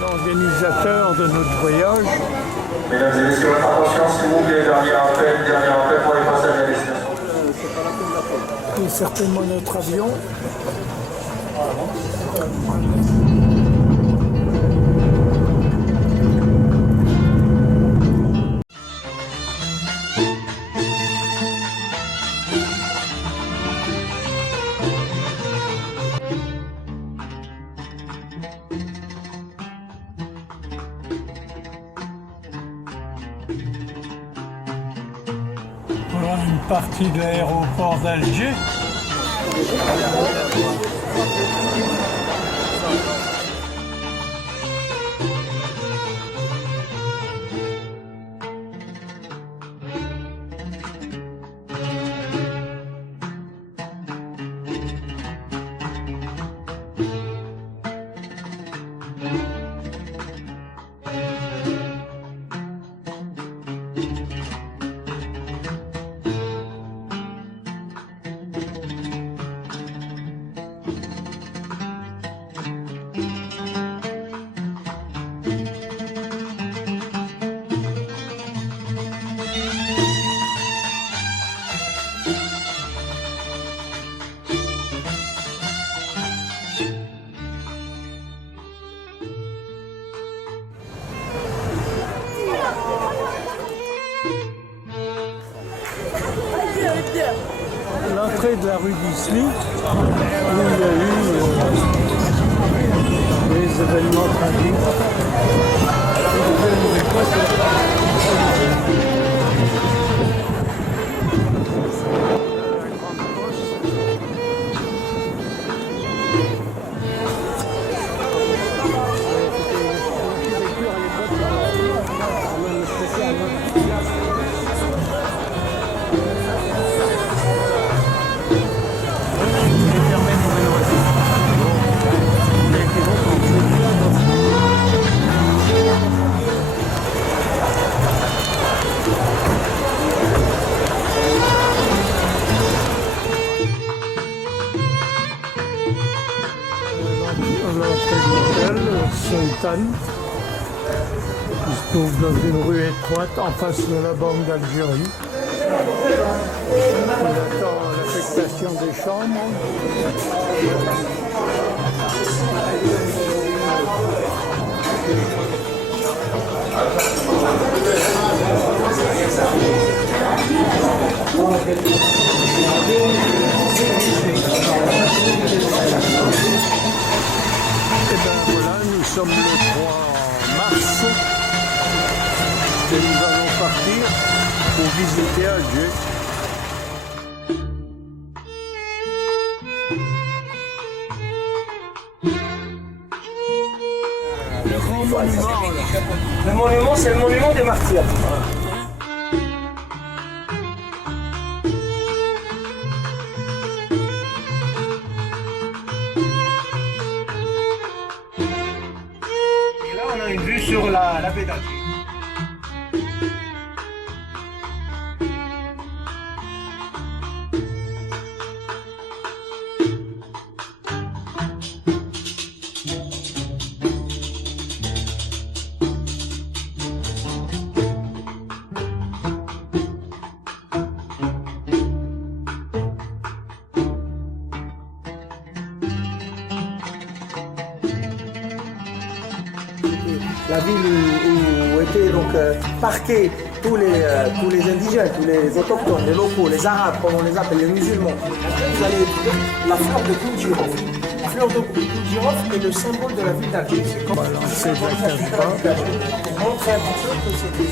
L'organisateur de notre voyage. Mesdames et messieurs, votre attention s'il vous plaît, dernier appel pour les passagers à destination. C'est certainement notre avion. Voilà une partie de l'aéroport d'Alger. L'entrée de la rue d'Isly, où il y a eu des événements tragiques. Sultan, qui se trouve dans une rue étroite en face de la Banque d'Algérie. On attend l'affectation des chambres. Et bien voilà, nous sommes le 3 mars et nous allons partir pour visiter Alger. Le grand monument, le monument, c'est le monument des martyrs. On a une vue sur la baie d'Alger. La ville où étaient donc parqués tous les indigènes, tous les autochtones, les locaux, les arabes, comme on les appelle, les musulmans. Vous allez trouver la fleur de clou de girofle. La fleur de clou de girofle est le symbole de la ville d'Alger. C'est comme c'est de la Casbah. pour montrer un petit peu que c'est des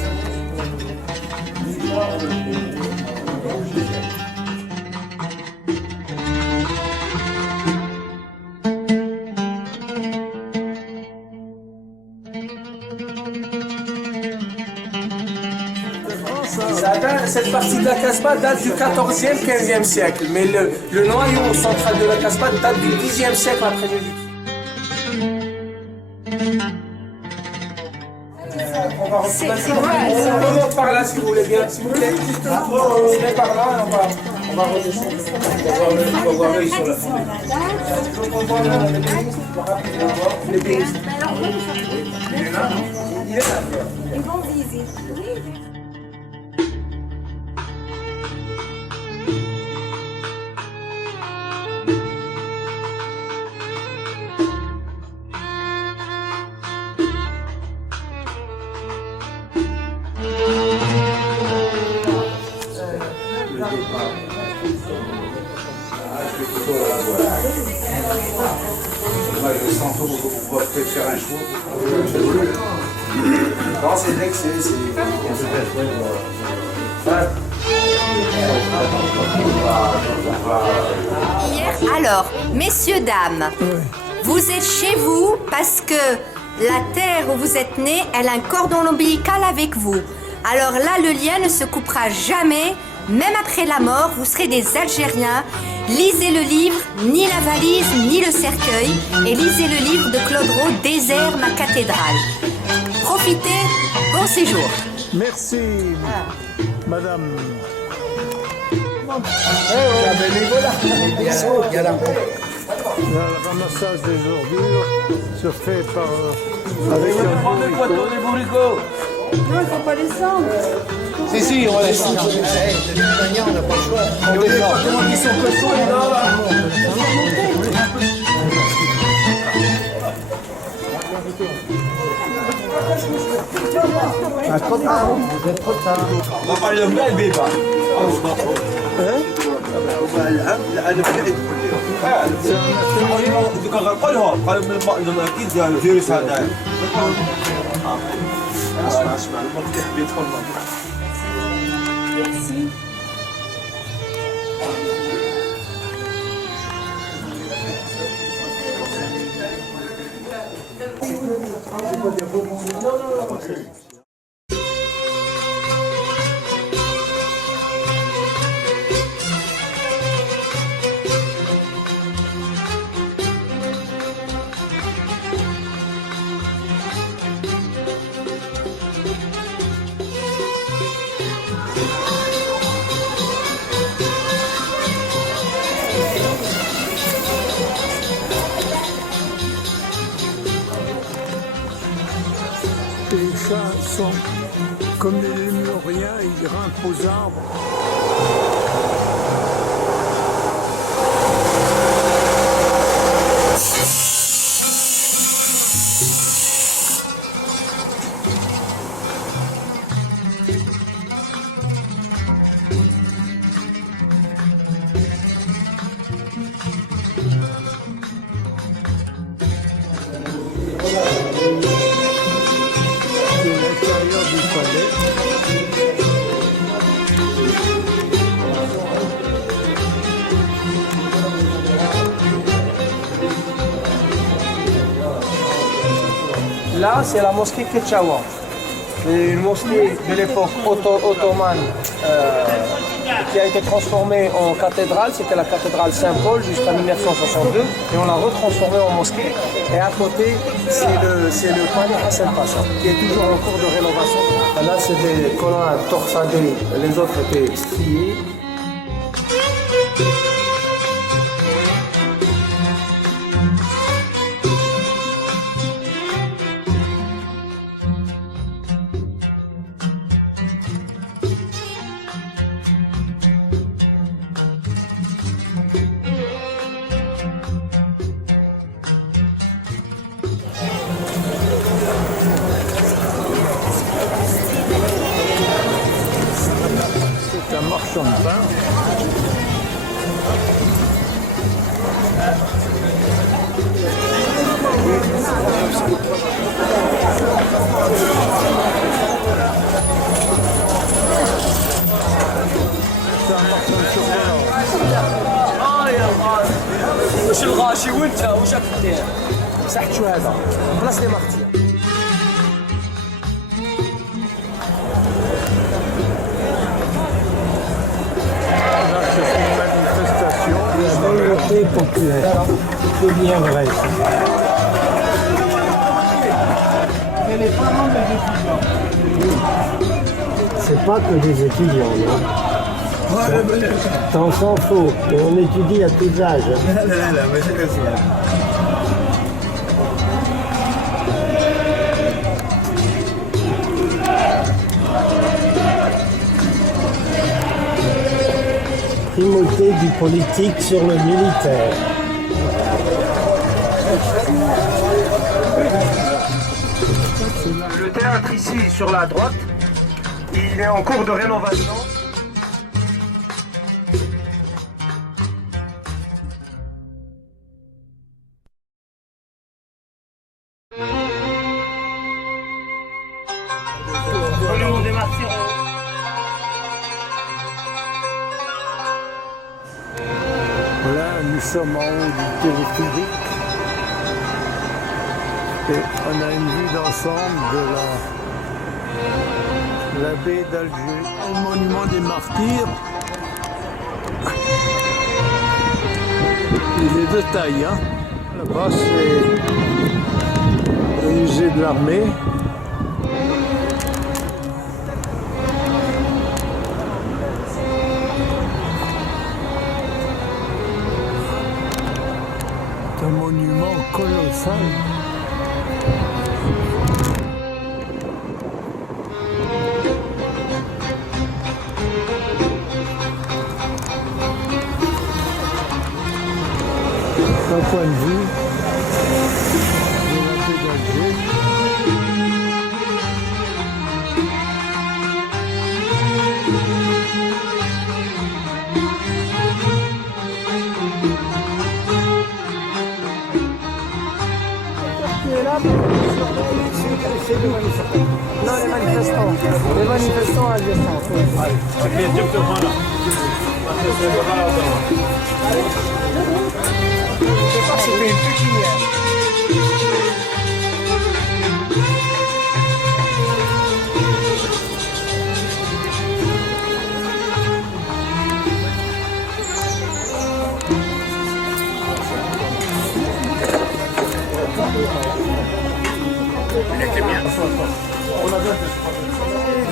cette partie de la Casbah date du 14e, 15e siècle, mais le noyau central de la Casbah date du 10e siècle après Jésus-Christ. On va C'est quoi On remonte par là si vous voulez bien. Si vous voulez. Venez par là, on va redescendre. On va voir l'œil sur la fond. Donc on voit les bénisses. Il est là, non? Il est là. Ils vont visiter. Le centre, on va peut-être faire un choix. Non, c'est vrai que c'est. Alors, messieurs, dames, vous êtes chez vous parce que la terre où vous êtes nés, elle a un cordon ombilical avec vous. Alors là, le lien ne se coupera jamais, même après la mort, vous serez des Algériens. Lisez le livre, ni la valise, ni le cercueil, et lisez le livre de Claude Rau, Désert, ma cathédrale. Profitez, bon séjour. Merci, madame. La bénévolat. Il y a la Le ramassage des ordures se fait avec un bourricot. Non, il ne faut pas descendre. Si, on va descendre. De toute manière, on n'a pas le choix. On descend. Comment ils sont costaud, les gars? Trop tard, vous êtes trop tard. On va parler de là, il va. Les chats sont comme les lémuriens, ils grimpent aux arbres. C'est l'intérieur du palais. Là, c'est la mosquée Ketchawan. C'est une mosquée de l'époque ottomane qui a été transformée en cathédrale. C'était la cathédrale Saint-Paul jusqu'en 1962 et on l'a retransformée en mosquée. Et à côté, c'est le palais Hassan Pacha qui est toujours en cours de rénovation. Là, c'est des colonnes torsadées, les autres étaient striées. C'est un marchand de pain. C'est un marchand de chocolat. وش الغاشي وانت وش اكلتين؟ مسحت شو هذا؟ بلاص لي مارتيا. Là, c'est une manifestation. La volonté populaire. C'est bien vrai. Et les parents des étudiants. C'est pas que des étudiants, non? T'en s'en faut, on étudie à tous âges. Primauté du politique sur le militaire. Le théâtre ici sur la droite, il est en cours de rénovation. Voilà, nous sommes en haut du téléphérique et on a une vue d'ensemble de la baie d'Alger, au monument des martyrs. Il est de taille, hein. Là-bas, c'est le musée de l'armée. C'est un monument colossal. D'un point de vue de la baie d'Alger. Non, les manifestants. Les manifestants adjacents. Je sais pas si c'était une pépinière.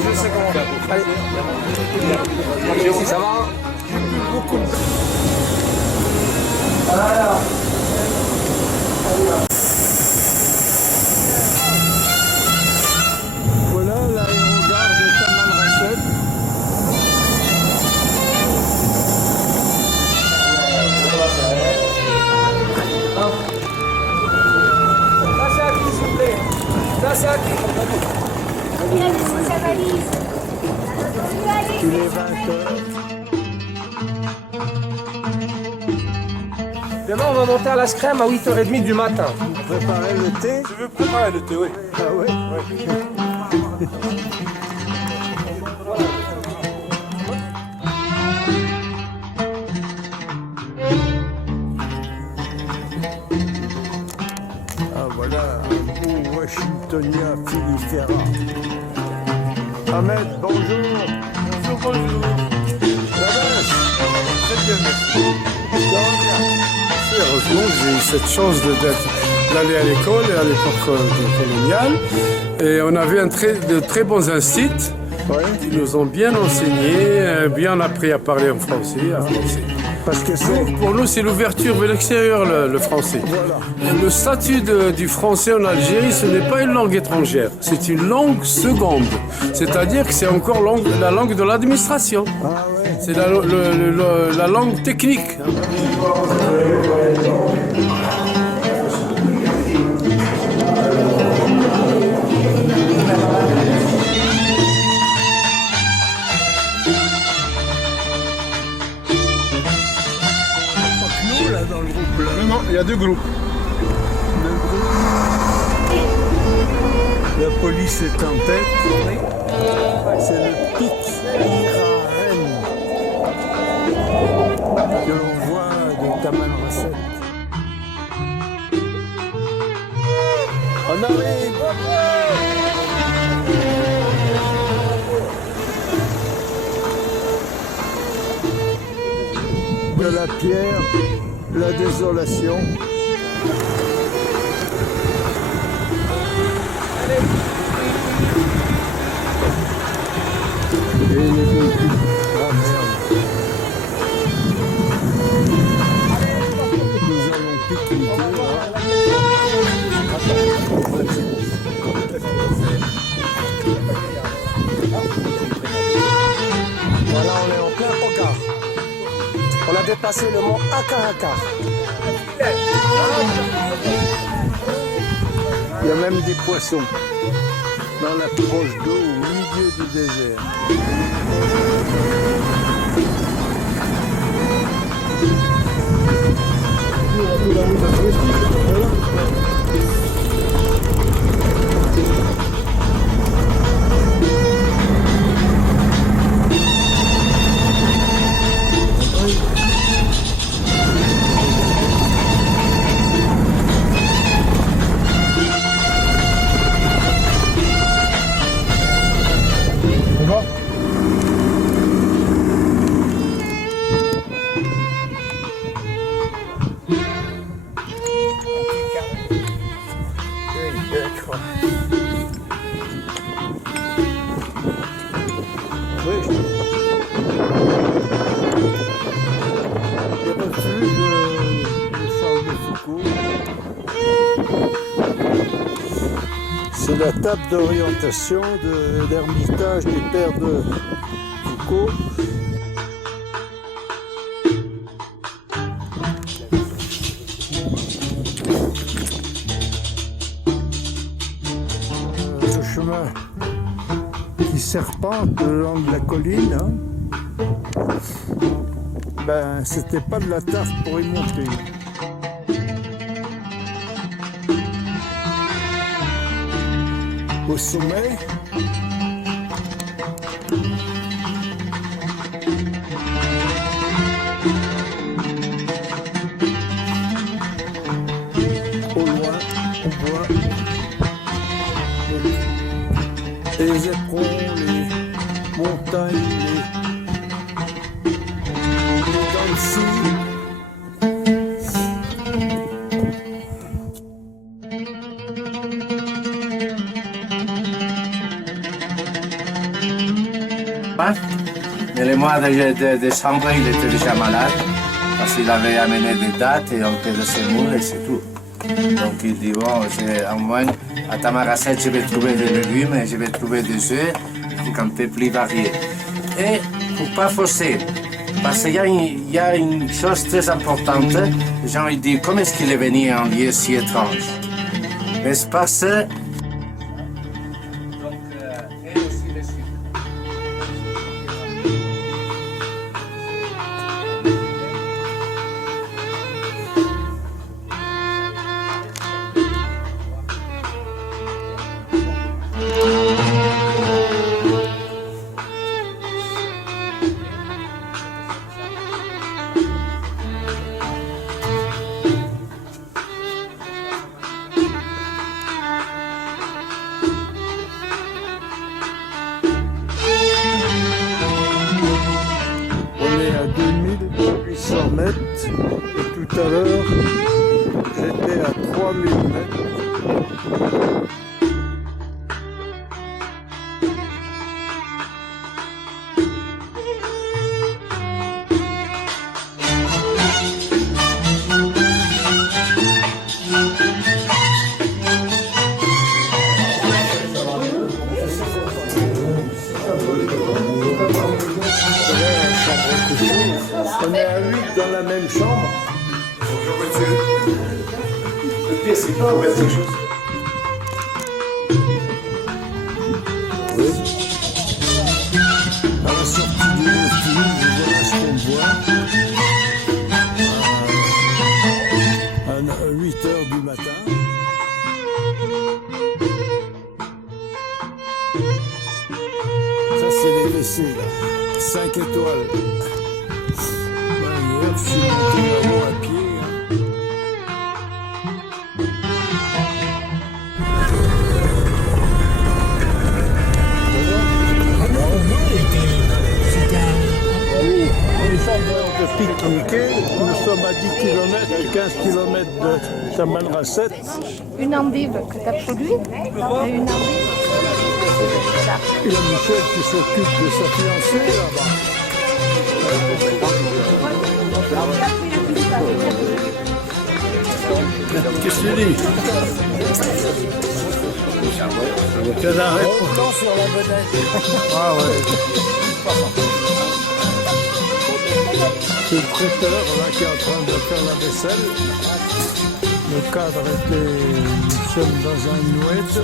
Je sais comment faire. Allez. Ça va? Voilà l'aérogare de Tamanrasset. Ça c'est à qui, s'il vous plaît? Ça c'est à qui? Il est 20h. Demain, on va monter à la Scrème à 8h30 du matin. Préparer le thé. Je veux préparer le thé, oui. Ah oui. Ah voilà, un beau Washingtonien filifera. Ahmed, bonjour. Bonjour. Ça va? Très bien, merci. Ça va bien. Heureusement que j'ai eu cette chance d'aller à l'école à l'époque coloniale. Et on avait de très bons instituts qui nous ont bien enseigné, bien appris à parler en français. Parce que c'est... Pour nous, c'est l'ouverture vers l'extérieur, le français. Voilà. Et le statut du français en Algérie, ce n'est pas une langue étrangère, c'est une langue seconde. C'est-à-dire que c'est encore la langue de l'administration. Ah ouais. C'est la langue technique. Nous, là, dans le groupe, là. Non, il y a deux groupes. La police est en tête. C'est le pic Iraen que l'on voit de Tamanrasset. On arrive. De la pierre, la désolation. Et les véhicules. Ah merde. Nous allons pique-niquer là. Voilà, on est en plein Okar. On a dépassé le mont Akaraka. Il y a même des poissons dans la poche d'eau au milieu du désert. C'est la table d'orientation de l'ermitage du père de Foucault. Le chemin qui serpente le long de la colline, hein. Ben, c'était pas de la tarte pour y monter. Au sommet, au loin, on voit les éperons, les montagnes, les dents de scie. Mais le mois de décembre, il était déjà malade parce qu'il avait amené des dates et un peu de semoule et c'est tout. Donc il dit, bon, au moins à Tamaracet, je vais trouver des légumes et je vais trouver des œufs, donc un peu plus varié. Et pour ne pas fausser, parce qu'il y a une chose très importante, les gens ils disent, comment est-ce qu'il est venu à un lieu si étrange? Mais c'est parce que on est à 2800 mètres et tout à l'heure j'étais à 3000 mètres. On est à 8 dans la même chambre. Bonjour monsieur. Le pire c'est qu'il faut mettre quelque chose. Oui. À la sortie du refuge, voilà ce qu'on voit. À 8 h du matin. Ça c'est les WC là. 5 étoiles. Hier, je suis monté là-haut à pied. De pique-niquer, nous sommes à 10 km, 15 km de Tamanrasset. Une endive que tu as produite. Une endive. Il y a Michel qui s'occupe de sa fiancée là-bas. Qu'est-ce que tu dis? Autant sur la vedette. Ah ouais. C'est le traiteur là qui est en train de faire la vaisselle. Le cadre était, nous sommes dans un nouette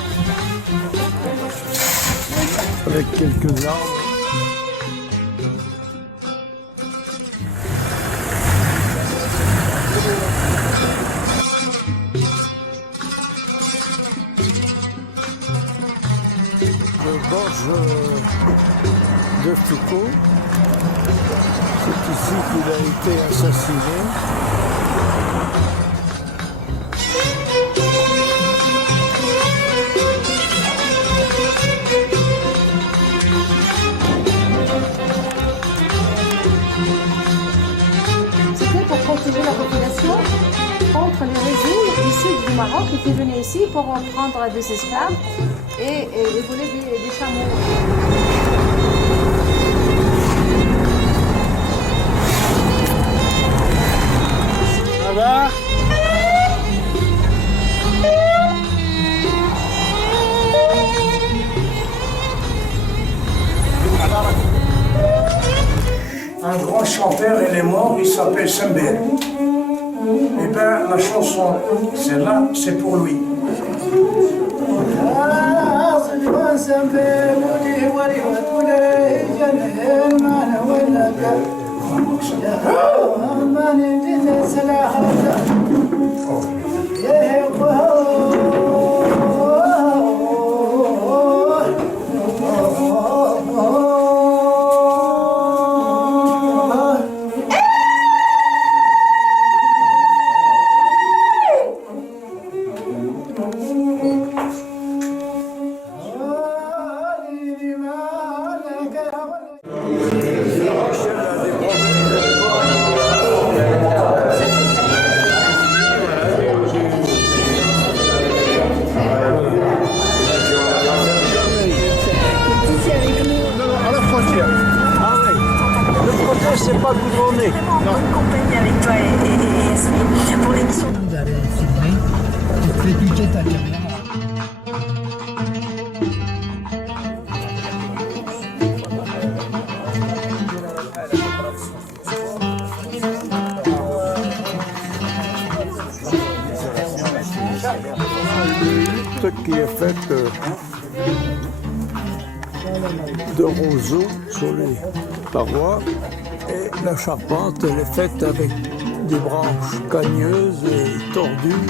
avec quelques arbres. Le Borge de Foucault. C'est ici qu'il a été assassiné. C'était pour protéger la population contre les régimes du sud du Maroc qui venaient ici pour prendre des esclaves et voler des chameaux. Ça va? Un grand chanteur, il est mort, il s'appelle Sembel. Et bien la chanson, celle-là, c'est pour lui. C'est pas goudronné. Compagnie avec toi et Yasmine pour l'émission. Vous allez filmer, tu fais piquer ta caméra. Lutte qui est faite de roseaux sur les parois. Et la charpente, elle est faite avec des branches cagneuses et tordues.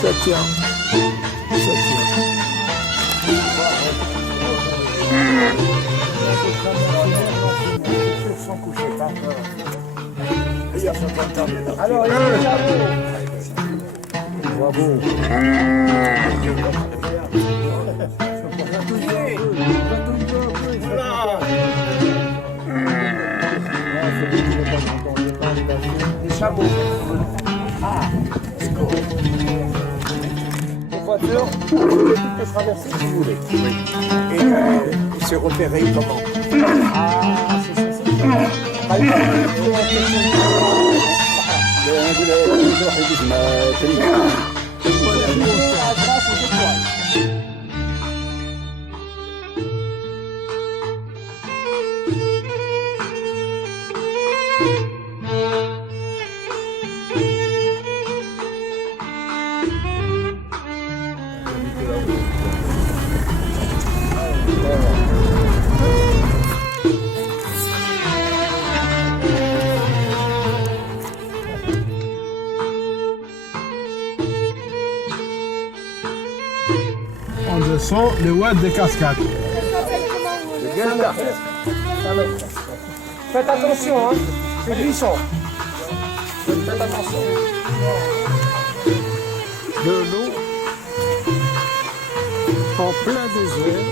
Ça tient. Ça tient. Alors, bravo. Chameau. En voiture, vous pouvez toutes traverser si vous voulez. Et c'est repéré comment? Ah, c'est ça. On descend le wad des cascades. Faites attention, hein. C'est glissant. Faites attention. De l'eau en plein désert.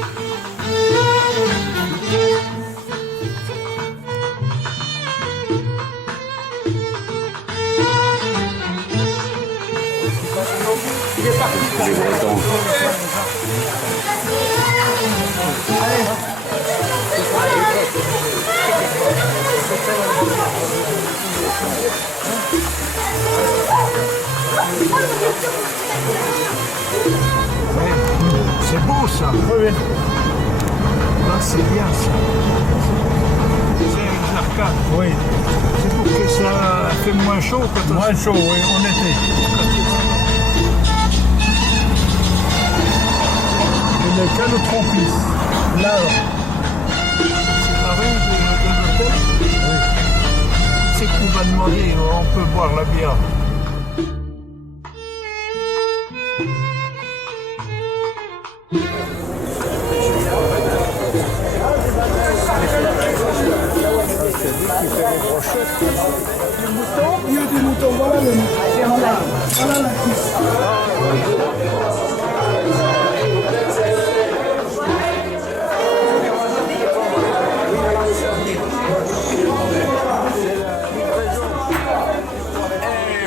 Il est parti. C'est beau ça. Oui. Là, c'est bien ça. C'est les arcades. Oui. C'est pour que ça fait moins chaud quand on... Moins chaud, oui, en été. Il n'est qu'à le trompe-l'île. Là, c'est la rue de l'hôtel. Oui. C'est qu'on va demander, on peut boire la bière. Il y a des moutons, voilà les moutons. Voilà la cuisse.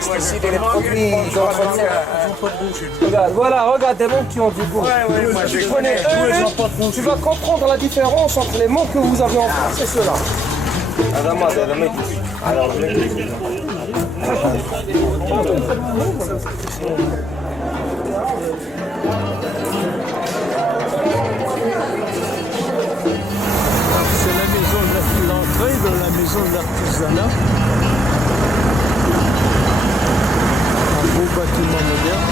Voici des produits d'entretien. Regarde, voilà, regarde des montres qui ont du goût. Moi, je Prenez un, tu vas comprendre la différence entre les montres que vous avez en France et ceux-là. Alors, je vais C'est la maison de l'entrée de la maison de l'artisanat. Un beau bâtiment moderne.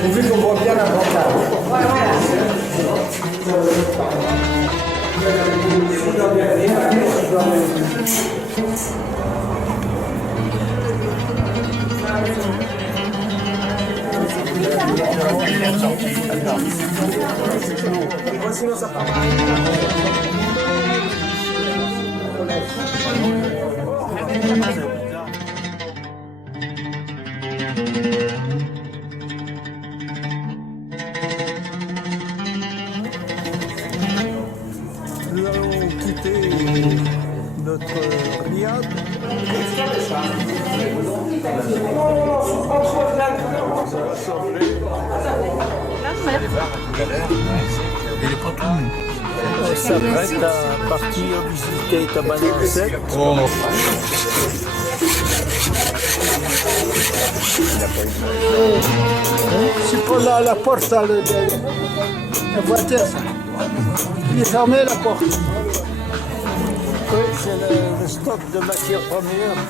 Pourvu qu'on voit bien la pancarte. Nous allons quitter notre riad. On s'apprête à partir visiter Tamanrasset. C'est pour la porte, ça, la voiture. Ça. Il est fermé la porte. Oui, c'est le stock de matières premières.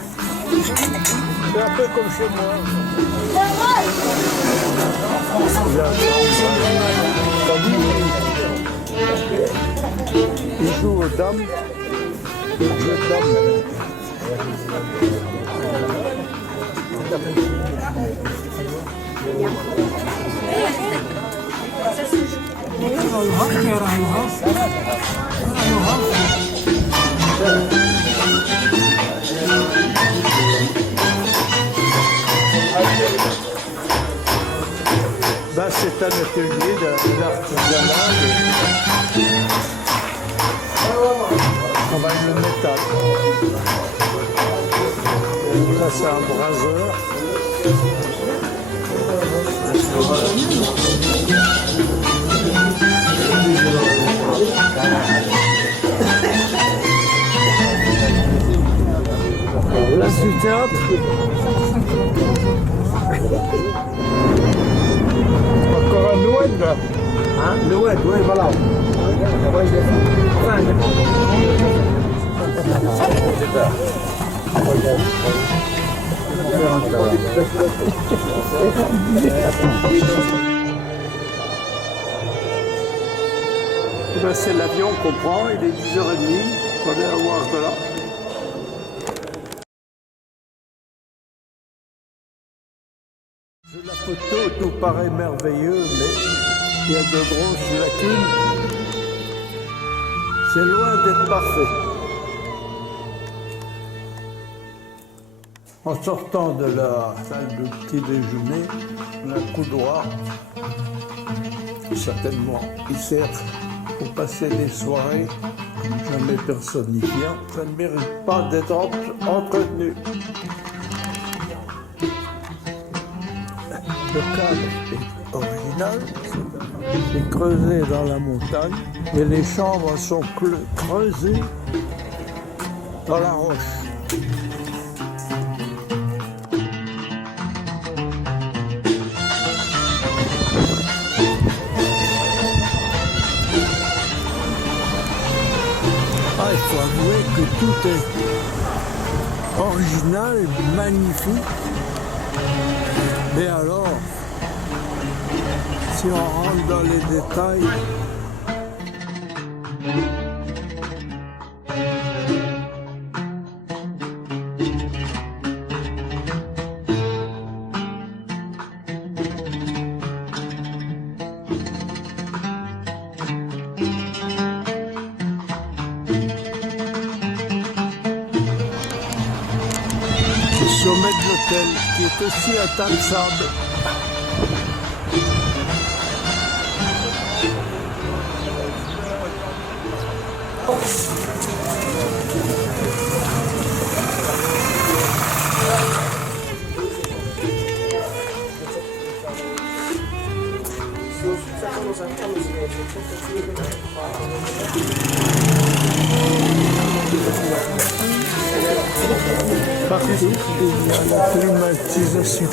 C'est un peu comme chez moi. Il joue aux dames. Il joue aux dames. Ben, c'est un atelier d'artisanat. On travaille le métal. Là, c'est un braseur. Place du théâtre. Encore un Loued là. Hein? Loued, oui, voilà. Ouais, je l'ai fait. Enfin, Ben, c'est l'avion qu'on prend, il est 10h30, on est à Ouargla. De la photo, tout paraît merveilleux, mais il y a de grosses lacunes. C'est loin d'être parfait. En sortant de la salle de petit déjeuner, un couloir, certainement, qui sert pour passer des soirées jamais personnifiantes. Ça ne mérite pas d'être entretenu. Le cadre est original, c'est creusé dans la montagne et les chambres sont creusées dans la roche. Ah, il faut avouer que tout est original, magnifique. Mais alors, si on rentre dans les détails, le sommet de l'hôtel, qui est aussi un tas de sable. Partout, il y a la climatisation.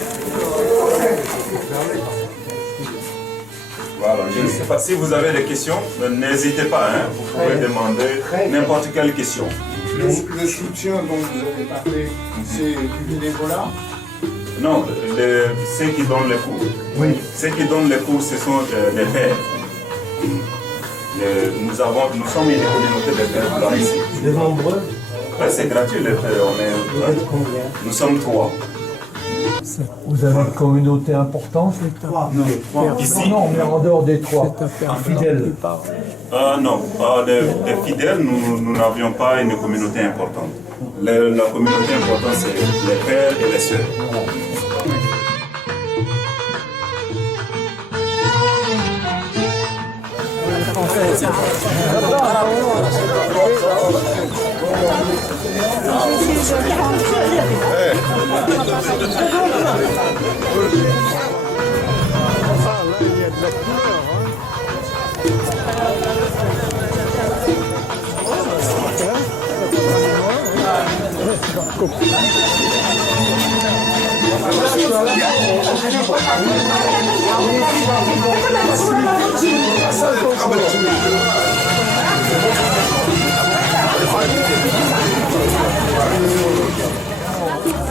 Voilà, je ne sais pas si vous avez des questions, n'hésitez pas, hein, vous pouvez demander n'importe quelle question. Le soutien dont vous avez parlé, c'est du bénévolat? Non, ceux qui donnent les cours. Oui. Ceux qui donnent les cours, ce sont les pères. Nous sommes une communauté de pères là ici. Des nombreux? Ouais, c'est gratuit les pères, nous sommes 3. Vous avez une communauté importante, les 3? Non, ici. Non, mais en dehors des 3, fidèles. Non, des fidèles, nous n'avions pas une communauté importante. La communauté importante, c'est les pères et les sœurs. Ah, là, il y a de la couleur.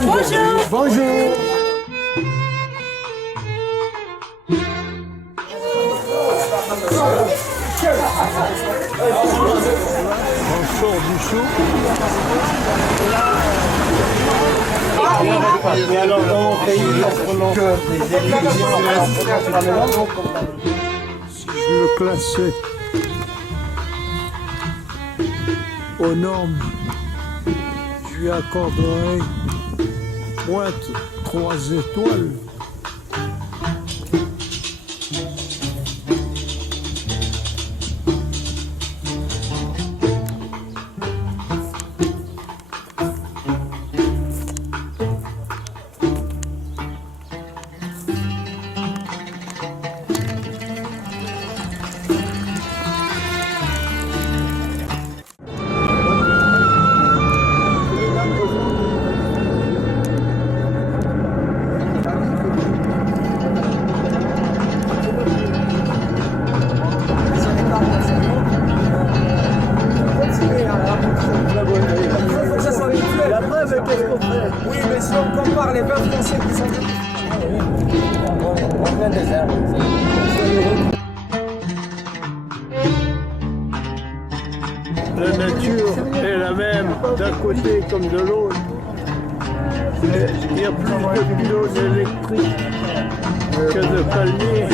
Bonjour. Bonjour. On sort du chaud. Et alors, dans mon pays, que les églises, Si je le classais aux normes, je lui accorderais pointe 3 étoiles. oui, mais si on compare les bœufs français qui sont... La nature est la même d'un côté comme de l'autre. Mais il y a plus de pylônes électriques que de palmiers.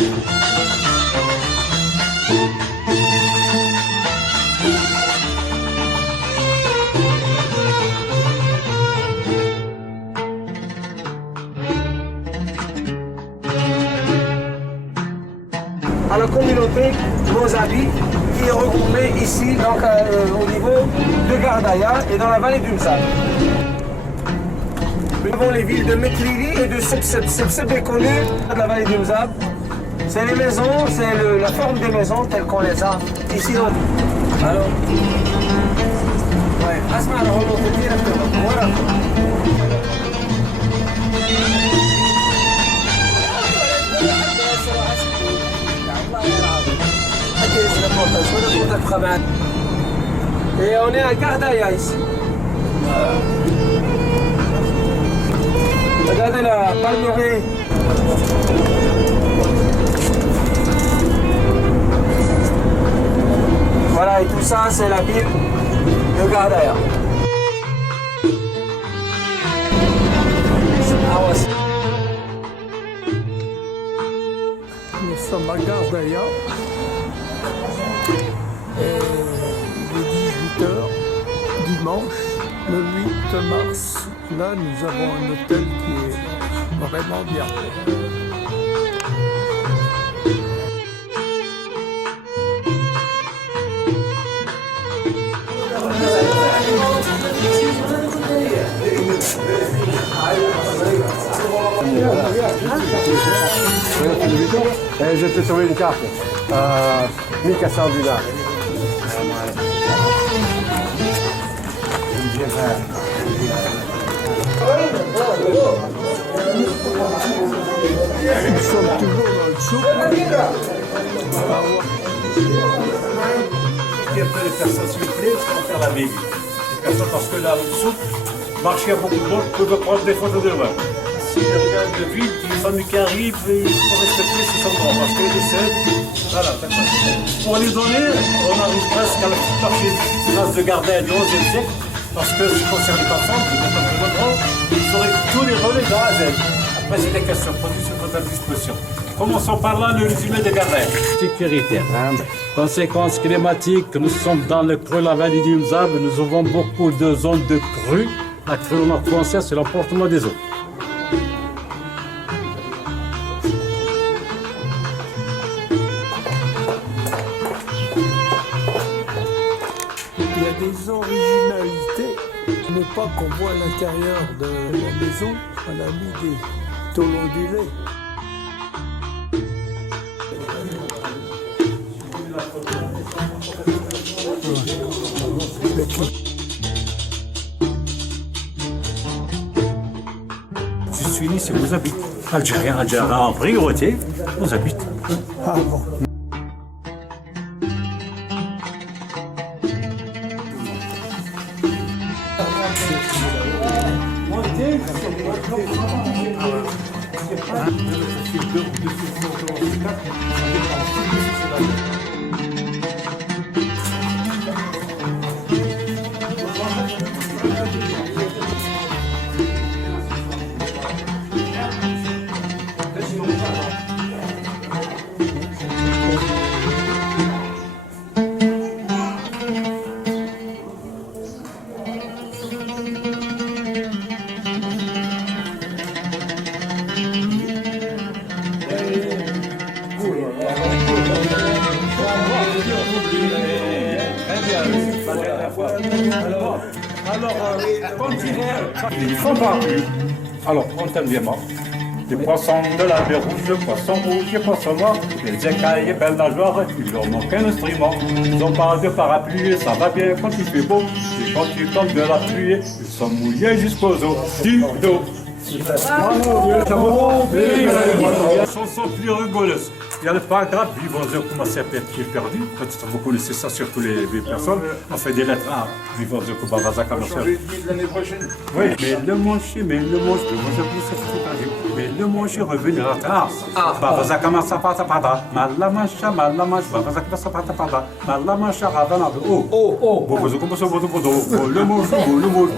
à la communauté Mozabi qui est regroupée ici donc, au niveau de Gardaya et dans la vallée du Mzab. Nous avons les villes de Metlili et de Sepsep. Sepsep est connu de la vallée du Mzab. C'est les maisons, c'est la forme des maisons telles qu'on les a ici. Donc. Alors, ouais, Asma, on remonte directement. Voilà. Et on est à Gardaya ici. Regardez la palmeraie. Voilà, et tout ça, c'est la ville de Gardaya. Nous sommes à Gardaya. Il est 18h, dimanche, le 8 mars. Là, nous avons un hôtel qui est vraiment bien. Je t'ai trouvé une carte. 1400 dinars. Nous sommes toujours dans le souk. Les personnes, s'il vous plaît, pour faire la vie. Les personnes, parce que là, le souk, marcher à beaucoup de monde, peuvent prendre des photos de loin. Si il y a de vide, une famille qui arrive, il faut respecter ces endroits, parce qu'il décède. Voilà, pour les donner, on arrive presque à la petite marché de Gardaya du XIe siècle, parce que ce qui concerne les passants, ils auraient tous les relais de A à Z. Après, c'est des questions, produits sur votre disposition. Commençons par là, le résumé de Gardaya. Sécuritaire. Conséquences climatiques, nous sommes dans le creux de la vallée du Mzab, nous avons beaucoup de zones de crues. La crue nord française, c'est l'emportement des eaux. Il y a des originalités, mais pas qu'on voit à l'intérieur de la maison. On a mis des tôles ondulées. Je suis ici, vous habitez. Algérien en priorité, vous habitez. Ah bon. Ils font pas plus. Alors, on t'aime bien mort. Des poissons de la mer rouge, poissons rouges et poissons noirs, les écailles et belles nageoires, il leur manque un instrument. Ils n'ont pas de parapluie, ça va bien quand il fait beau. Et quand il tombe de la pluie, ils sont mouillés jusqu'aux os. Du dos. Chanson plus rigolosa. Il y a le paragraphe, vivons heureux, commencer à être qui est perdu. Vous connaissez ça sur toutes les personnes. On fait des lettres. Ah, vivons heureux, comme Bazaka, l'année prochaine. Oui, mais le manche, mais le manche revenira tard. Bazaka, Masapata, Pada, Malamasha, Bazaka, Sapata, Pada, Malamasha, Radana, oh, vous commencez à voir le manche, le manche,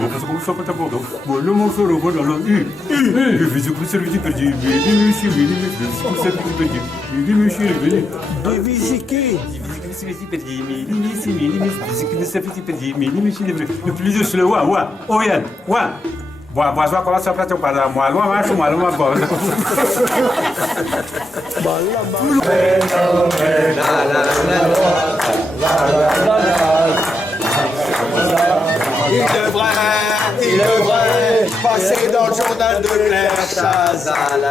le plus dur, c'est le wa, oyen, wa. Bon, moi, je vais commencer à prêter au padre. Moi, loin, moi, bon. Il devrait passer dans le journal de Claire Chazal.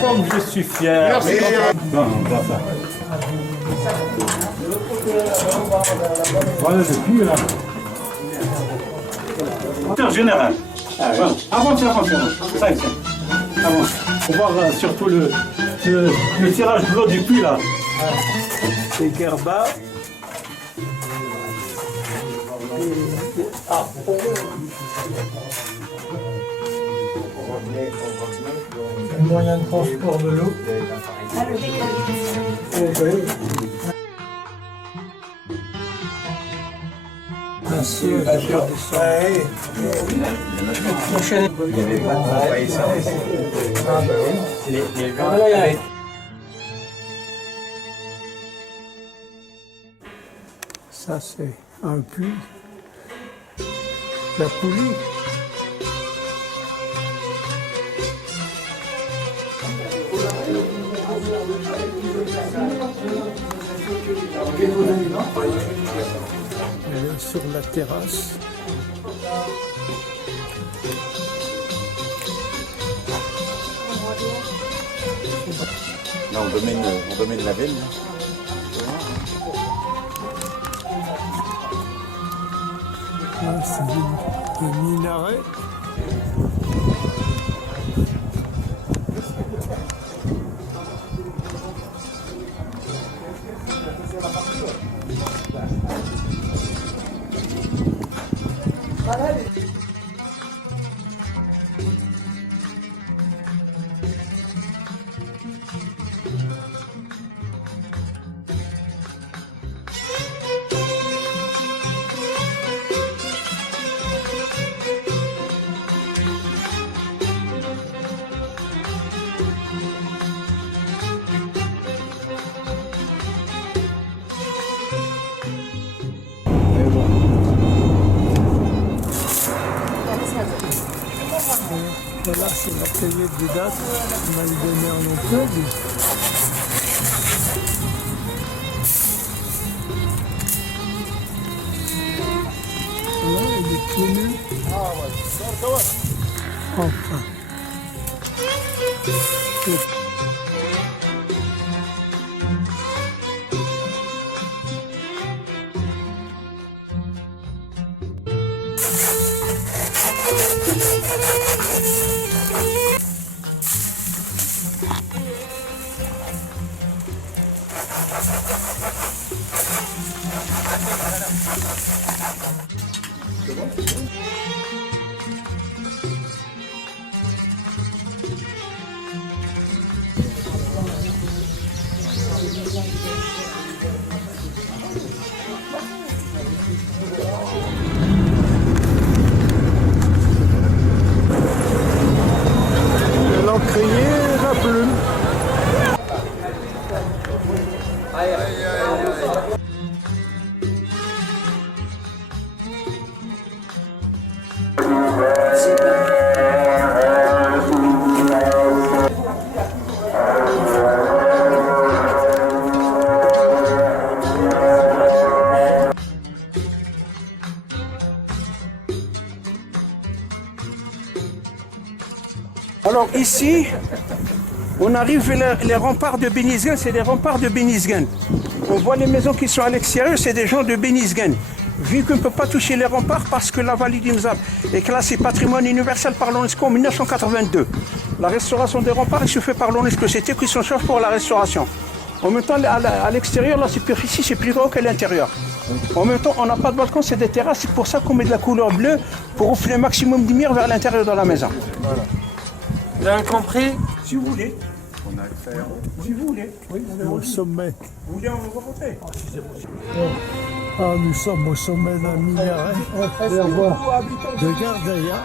Comme je suis fier. Merci. Bon, on va faire. Voilà, je pue là. En général. Avance. Ça, avance. Pour voir surtout le tirage de l'eau du puits là. C'est Gerba. Le moyen de transport de l'eau. Ça c'est un puits. La poulie. Elle est sur la terrasse. Là, on domine la ville. Là, c'est un minaret. Voilà, c'est la cahier de date. On va le donner en octobre. Voilà, il est connu. Enfin. L'encrier, la plume. Alors ici, on arrive vers les remparts de Bénisgen, c'est les remparts de Bénisgen. On voit les maisons qui sont à l'extérieur, c'est des gens de Bénisgen. Vu qu'on ne peut pas toucher les remparts parce que la vallée du Mzab est classée patrimoine universel par l'UNESCO en 1982. La restauration des remparts se fait par l'UNESCO, c'est eux qui sont chefs pour la restauration. En même temps, à l'extérieur, la superficie c'est plus grand que l'intérieur. En même temps, on n'a pas de balcon, c'est des terrasses, c'est pour ça qu'on met de la couleur bleue pour offrir un maximum de lumière vers l'intérieur de la maison. Voilà. Vous avez compris? Si vous voulez. On a accès Si vous voulez. Oui, Au sommet. vous voulez, on va remonter. Ah, nous sommes au sommet d'un minaret de Gardaïa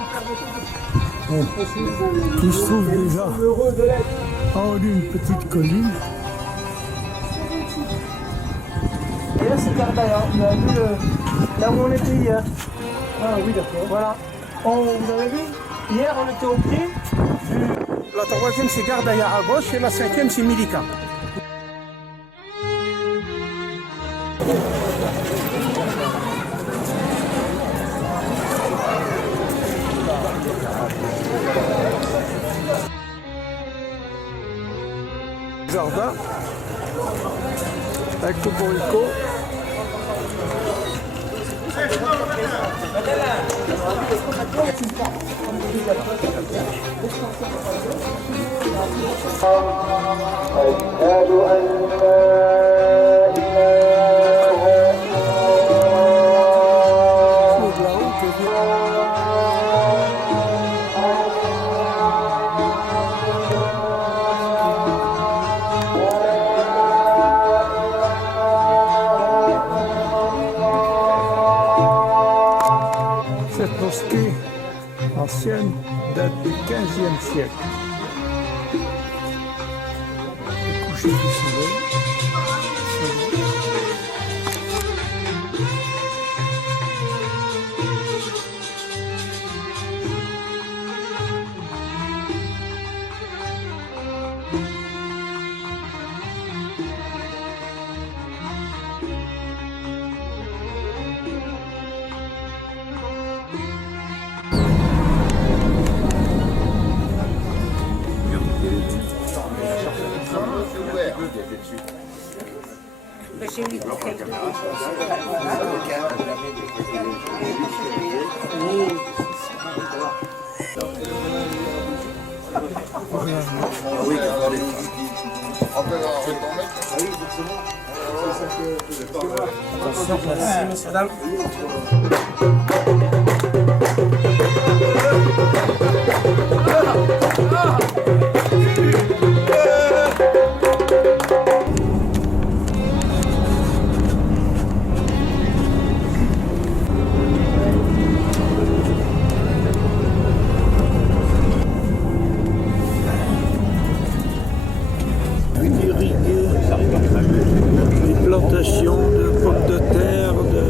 qui se trouve déjà en haut d'une petite colline. Et là, c'est Gardaïa. Vous avez vu là où on était hier. Ah oui, d'accord. Voilà. Vous avez vu? Hier, on était au pied. La troisième, c'est Gardaïa à gauche et la cinquième, c'est Milika. jardin avec le bourricot. Cette mosquée ancienne date du XVe siècle. Le coucher du soleil. Plantations de pommes de terre, de...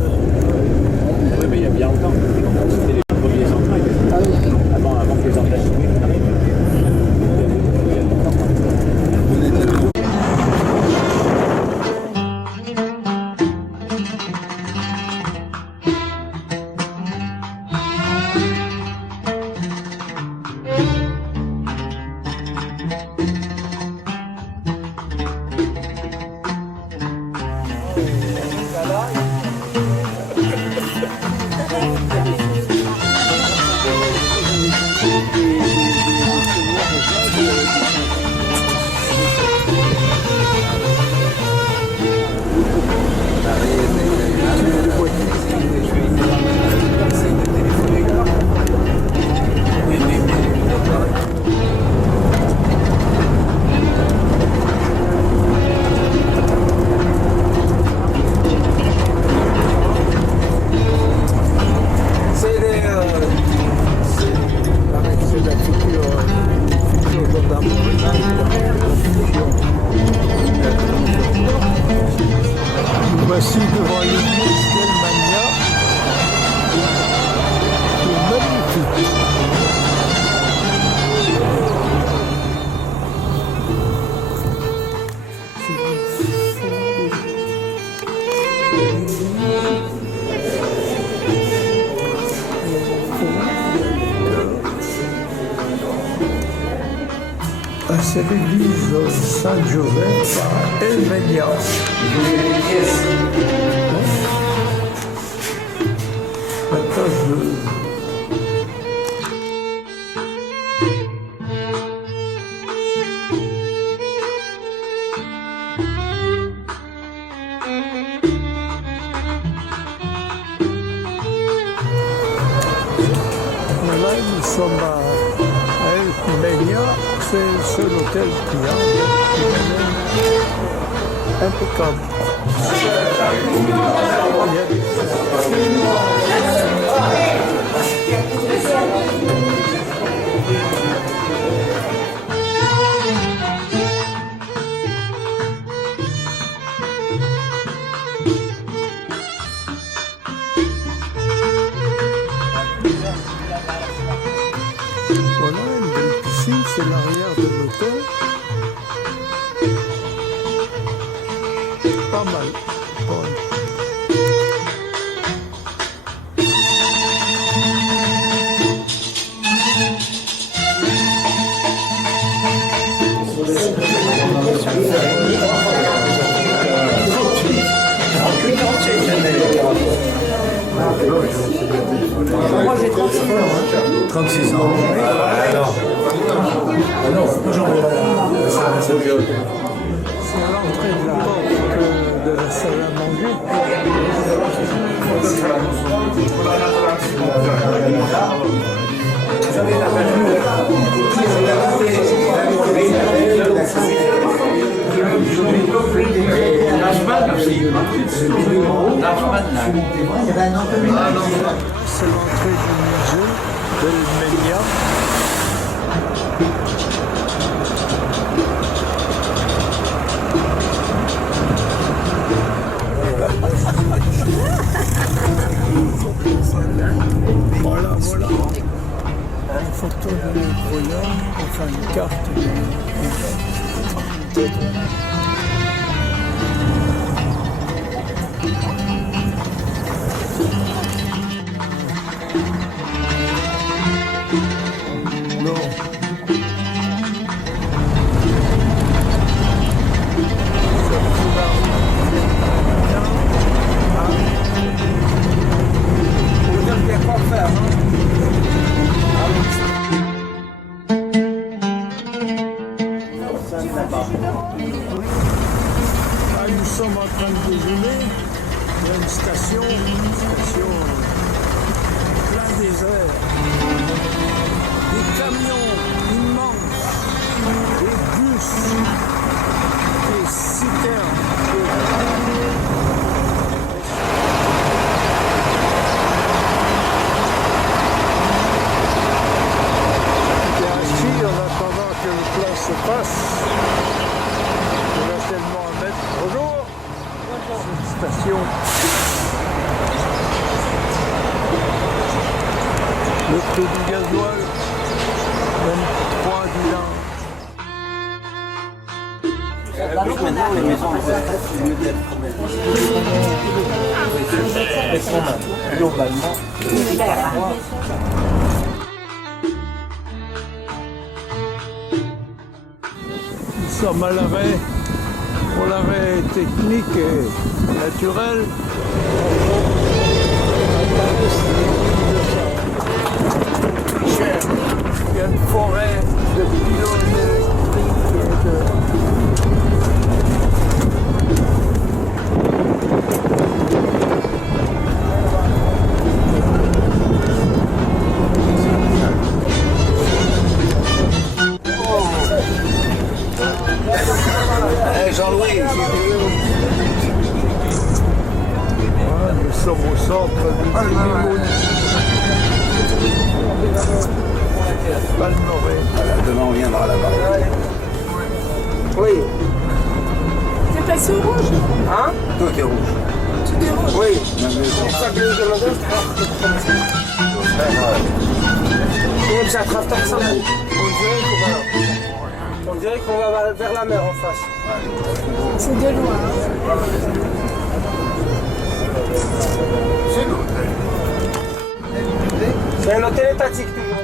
Oui, mais il y a bien longtemps. C'était les premiers entrailles. Avant que les entrailles n'arrivent. Voici devant l'église d'Elmania, qui est magnifique. C'est l'église Saint-Joseph à Elmania. Voilà, nous sommes à Elmania. C'est le seul hôtel qu'il y a. Impeccable. Voilà, une belle piscine, c'est l'arrière de l'hôtel. Pas mal. Bon. 36 ans. Alors. C'est à l'entrée de la porte de la salle à manger. C'est l'entrée du musée de l'Arménia. Voilà, voilà. Une photo de Groyol, enfin une carte de Nous sommes en train de déjeuner. Il y a une station plein désert. Des camions immenses, des bus, des citernes. Et ainsi, en attendant que le plat se passe, il va tellement en mettre. Bonjour, cette station. Le prix du gasoil, 23 dinars. Nous sommes à l'arrêt, pour l'arrêt technique et naturel. Il y a une forêt de pylônes électriques et de... Jean-Louis. Voilà, nous sommes au centre du Limoune. Palmoré. Voilà, demain on viendra là-bas. Oui. C'est passé au rouge? Hein? Tout est rouge. Tout est rouge? Oui. Même le C'est ça que je demandais. Et ça trave tant que ça. On dirait qu'on va vers la mer en face. C'est de loin. C'est l'hôtel. C'est un hôtel étatique toujours.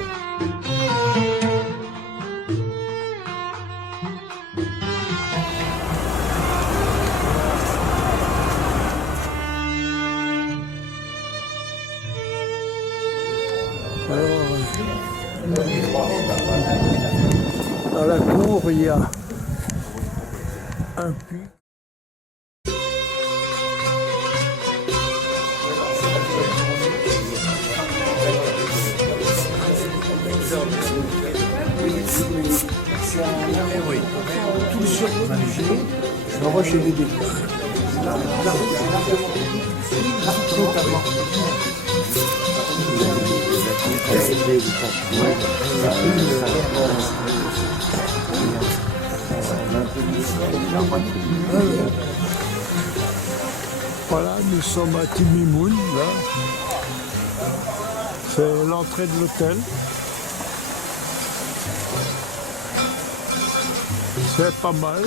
Dans la cour, il y a un puits. Tout sur Alger, je l'envoie chez les débits. Voilà, nous sommes à Timimoun, là. C'est l'entrée de l'hôtel. C'est pas mal.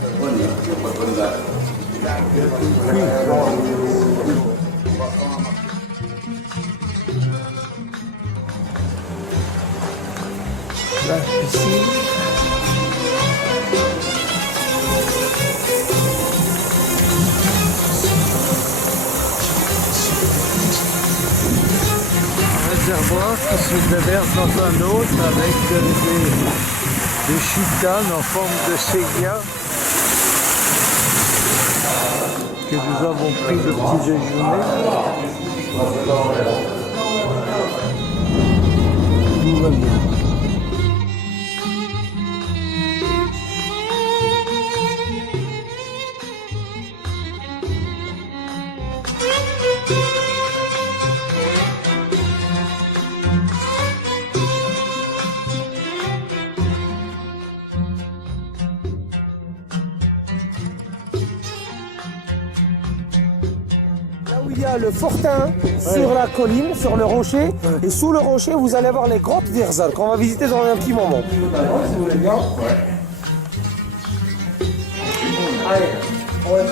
Il y a des puits. La piscine. réservoir qui se déverse dans un autre avec des chicanes en forme de séguia que nous avons pris de petit déjeuner. Tout va bien. Il y a le fortin sur la colline, sur le rocher, et sous le rocher, vous allez voir les grottes Vierzal qu'on va visiter dans un petit moment. Si vous voulez bien. Allez, ouais.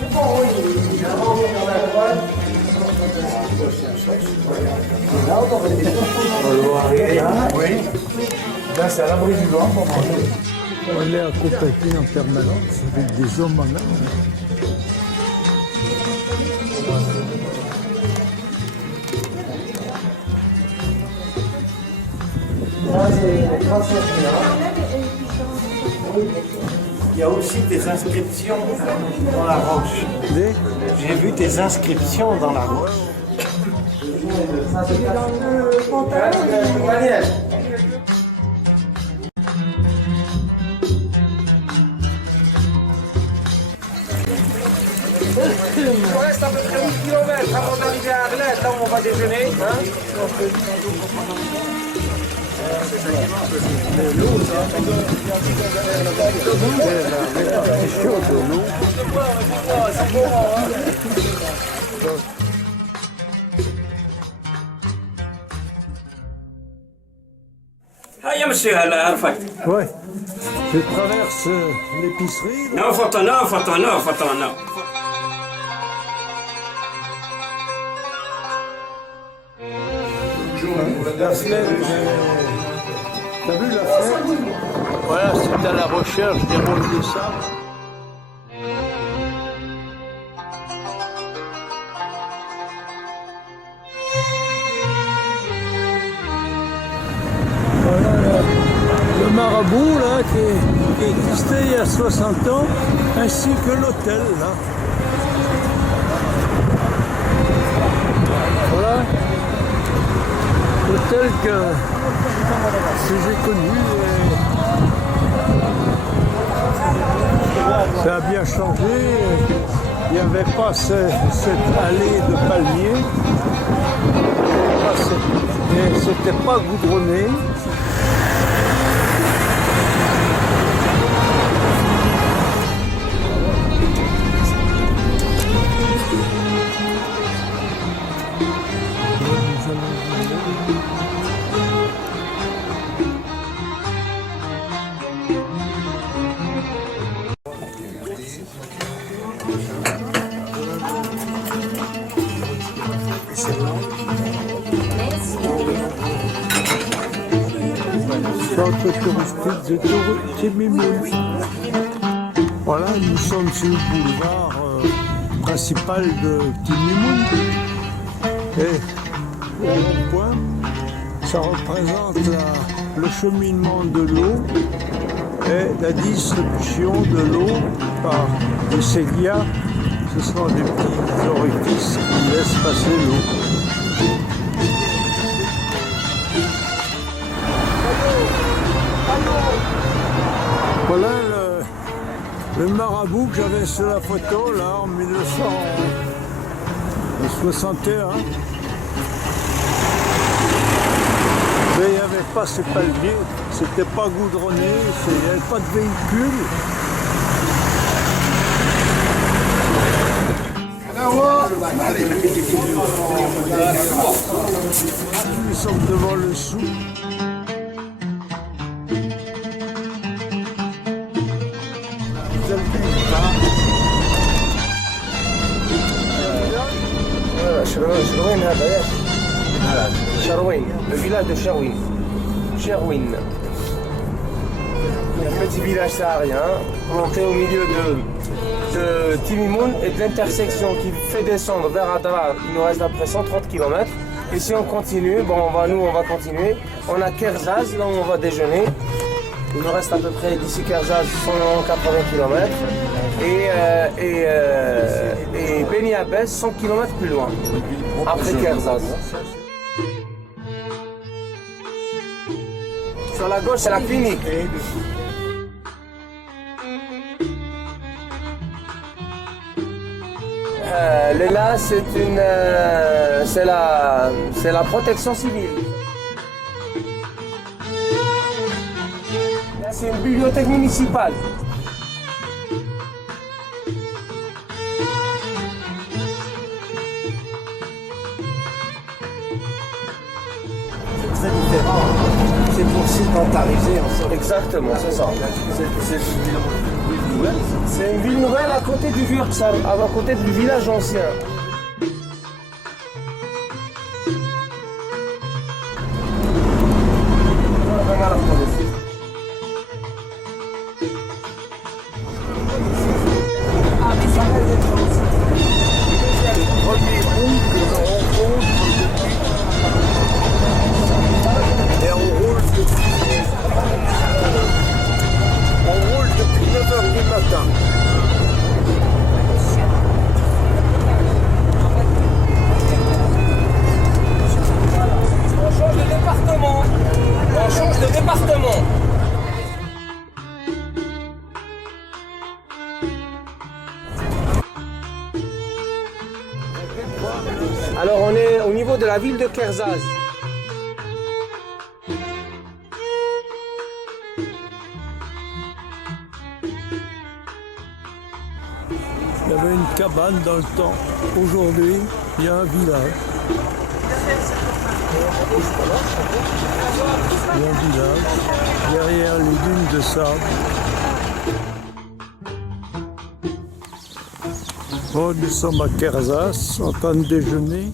C'est bon, oui, il y a vraiment dans la droite. Là, on va aller. Oui. Là, c'est à l'abri du vent pour manger. On est à Copenhague en permanence avec des hommes en armes. Il y a aussi des inscriptions dans la roche. J'ai vu des inscriptions dans la roche. Il reste à peu près 8 km avant d'arriver à Arlette, là où on va déjeuner. هيا مسيو هلا عرفت. Ouais. Je traverse l'épicerie. نو. La fenêtre, t'as vu la fenêtre? Voilà, c'est à la recherche des rôles de sable. Voilà le marabout là, qui existait il y a 60 ans, ainsi que l'hôtel là. Voilà. L'hôtel que j'ai connu, ça a bien changé. Il n'y avait pas cette allée de palmiers, c'était pas goudronné. Centre touristique de Timimoun. Voilà, nous sommes sur le boulevard principal de Timimoun. Et au point, ça représente le cheminement de l'eau et la distribution de l'eau par des séguias. Ce sont des petits orifices qui laissent passer l'eau. Voilà le marabout que j'avais sur la photo là en 1961. Mais il n'y avait pas ces palmiers, c'était pas goudronné, il n'y avait pas de véhicule. Nous sommes devant le souk. Sherwin, le village de Sherwin. Sherwin. Un petit village saharien, planté au milieu de Timimoun et de l'intersection qui fait descendre vers Adara. Il nous reste après 130 km. Et si on continue, bon, nous on va continuer. On a Kerzaz, là où on va déjeuner. Il nous reste à peu près d'ici Kerzaz 180 km. Et Beni Abbès 100 km plus loin. Après Kerzaz. Sur la gauche, c'est la clinique. Là, c'est la protection civile. Là, c'est une bibliothèque municipale. C'est très différent. C'est pour sédentariser en sorte. Exactement, c'est ça. C'est une ville nouvelle à côté du vieux Ksar, à côté du village ancien. Et on roule depuis 9h du matin. On change de département. On change de département. Alors on est au niveau de la ville de Kerzaz. Il y avait une cabane dans le temps. Aujourd'hui, il y a un village. Il y a un village derrière les dunes de sable. Bon, nous sommes à Kerzaz, en train de déjeuner.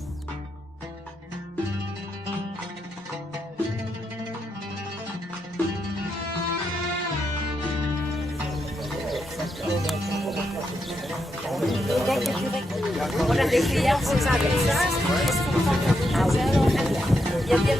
On a des clients qui sont avec ça. Il y a bien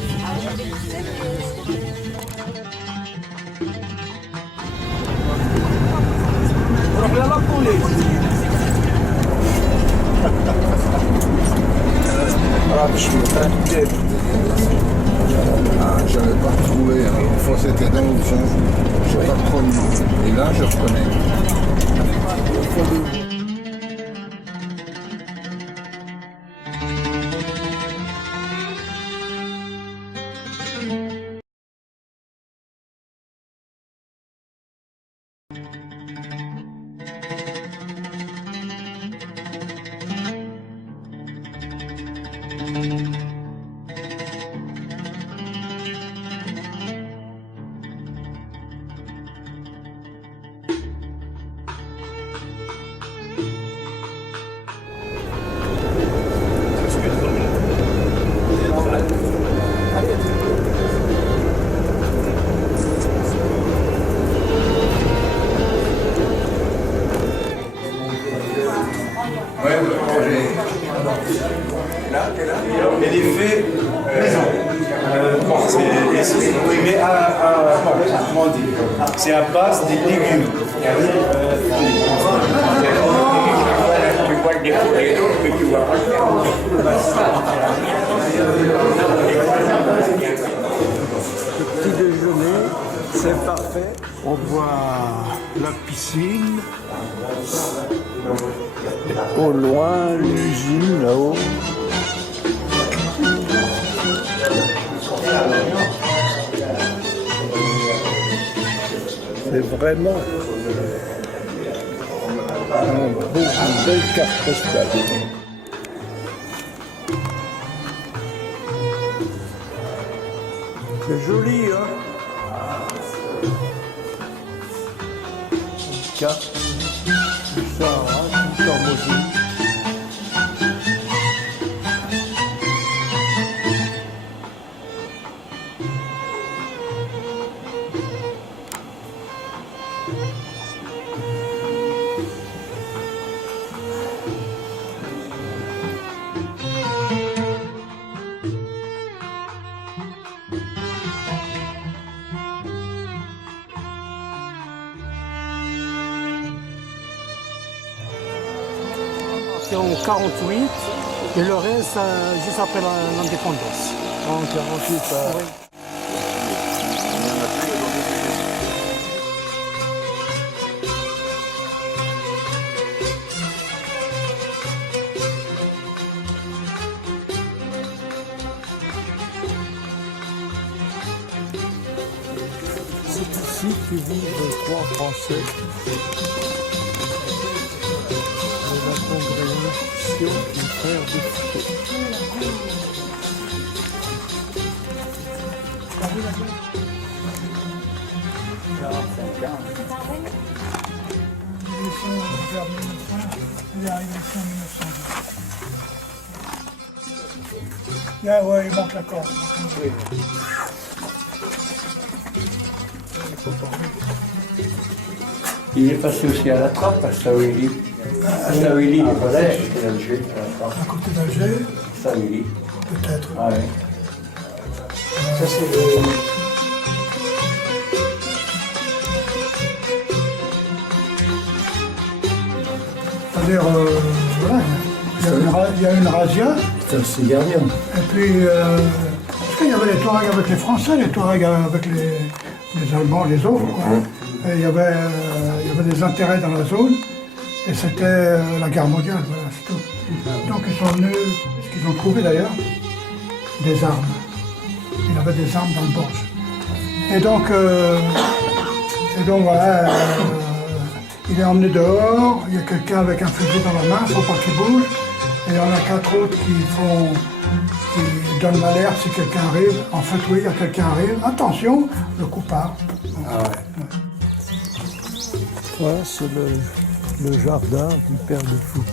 J'avais pas retrouvé, une fois c'était dans l'autre sens, je sais pas trop le nom. Et là je reconnais. Elle est faite oui, mais comment dire, c'est à base des légumes. Le petit déjeuner, c'est parfait. On voit la piscine. Au loin, l'usine là-haut. C'est vraiment une belle carte postale. C'est joli, hein? Une carte du Sahara, tout en mosaïque. c'est en 48 et le reste juste après l'indépendance. En 48. Oui. C'est ici que vivent 3 Français de la congrégation du frère de Foucault. Ah ouais, il manque la corde. Il est passé aussi à la trappe, à Saouili. À Saouili, il est passé jusqu'à Alger. À côté d'Alger, Saouili. peut-être. Ah ouais. Ça, c'est c'est-à-dire, voilà, il y a une razzia. C'est un cigarium. Et puis, parce qu'il y avait les Touaregs avec les Français, les Touaregs avec les Allemands, les autres. Quoi. Et il y avait des intérêts dans la zone. Et c'était la guerre mondiale, voilà, c'est tout. Donc ils sont venus, ce qu'ils ont trouvé d'ailleurs, des armes. Il avait des armes dans le Borge. Et donc voilà, il est emmené dehors, il y a quelqu'un avec un fusil dans la main, il ne faut pas qu'il bouge. Et il y en a 4 autres qui donnent l'alerte si quelqu'un arrive. En fait, oui, il y a quelqu'un arrive. Attention, le coup part. Ah ouais. Voilà, c'est le jardin du père de Foucault.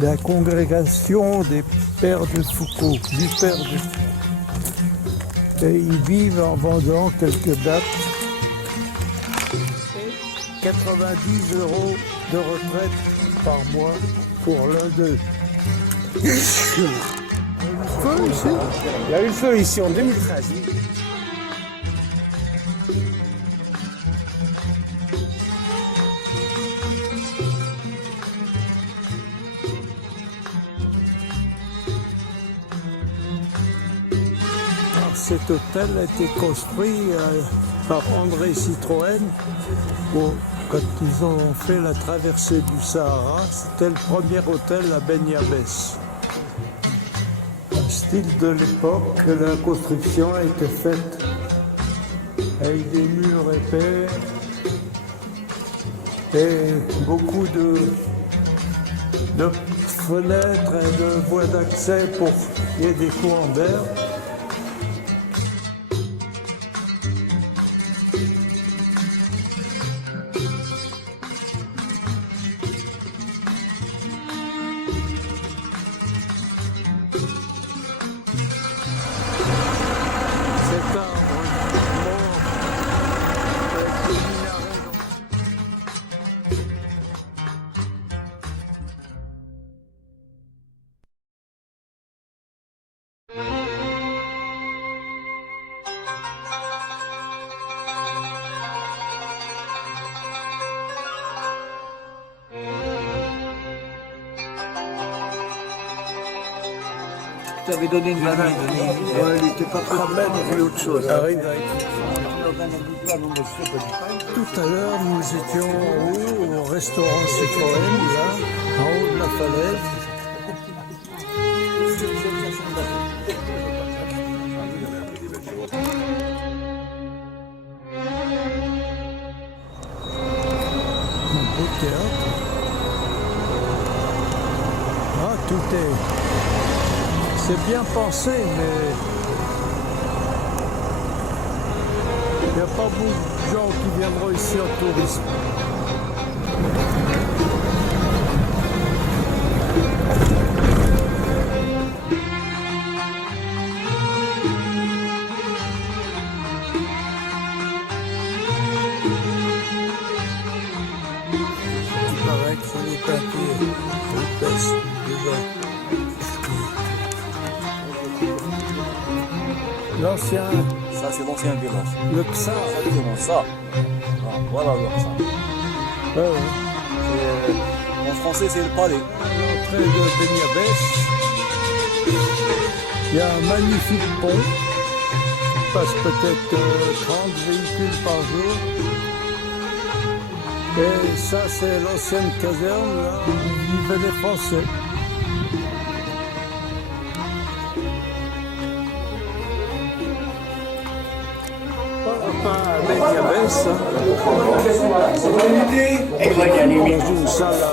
De la congrégation des pères de Foucault, du père de Foucault. Et ils vivent en vendant quelques dates. 90 € de retraite par mois pour l'un d'eux. Il y a eu le feu ici. Il y a eu le feu ici en 2013. Alors, cet hôtel a été construit par André Citroën quand ils ont fait la traversée du Sahara. C'était le premier hôtel à Ben Yabès. Un style de l'époque, la construction a été faite avec des murs épais et beaucoup de fenêtres et de voies d'accès pour qu'il y ait des courants d'air. Tu avais donné une banane. Ouais, il n'était pas très bien, il avait autre chose. Tout à l'heure, nous étions en haut, au restaurant Citroën, là, en haut de la falaise. Un beau théâtre. Ah, tout est... C'est bien pensé, mais il n'y a pas beaucoup de gens qui viendront ici en tourisme. Il paraît que c'est les papiers, les pestes, déjà. L'ancien. Ça, c'est l'ancien village. Le Psa. Exactement ça. Ah, voilà le Psa. Ouais, ouais. En français, c'est le palais. Près de Beniabès, il y a un magnifique pont. Il passe peut-être 30 véhicules par jour. Et ça, c'est l'ancienne caserne là, où vivaient les Français. Voilà, Beniabès, dans une salle à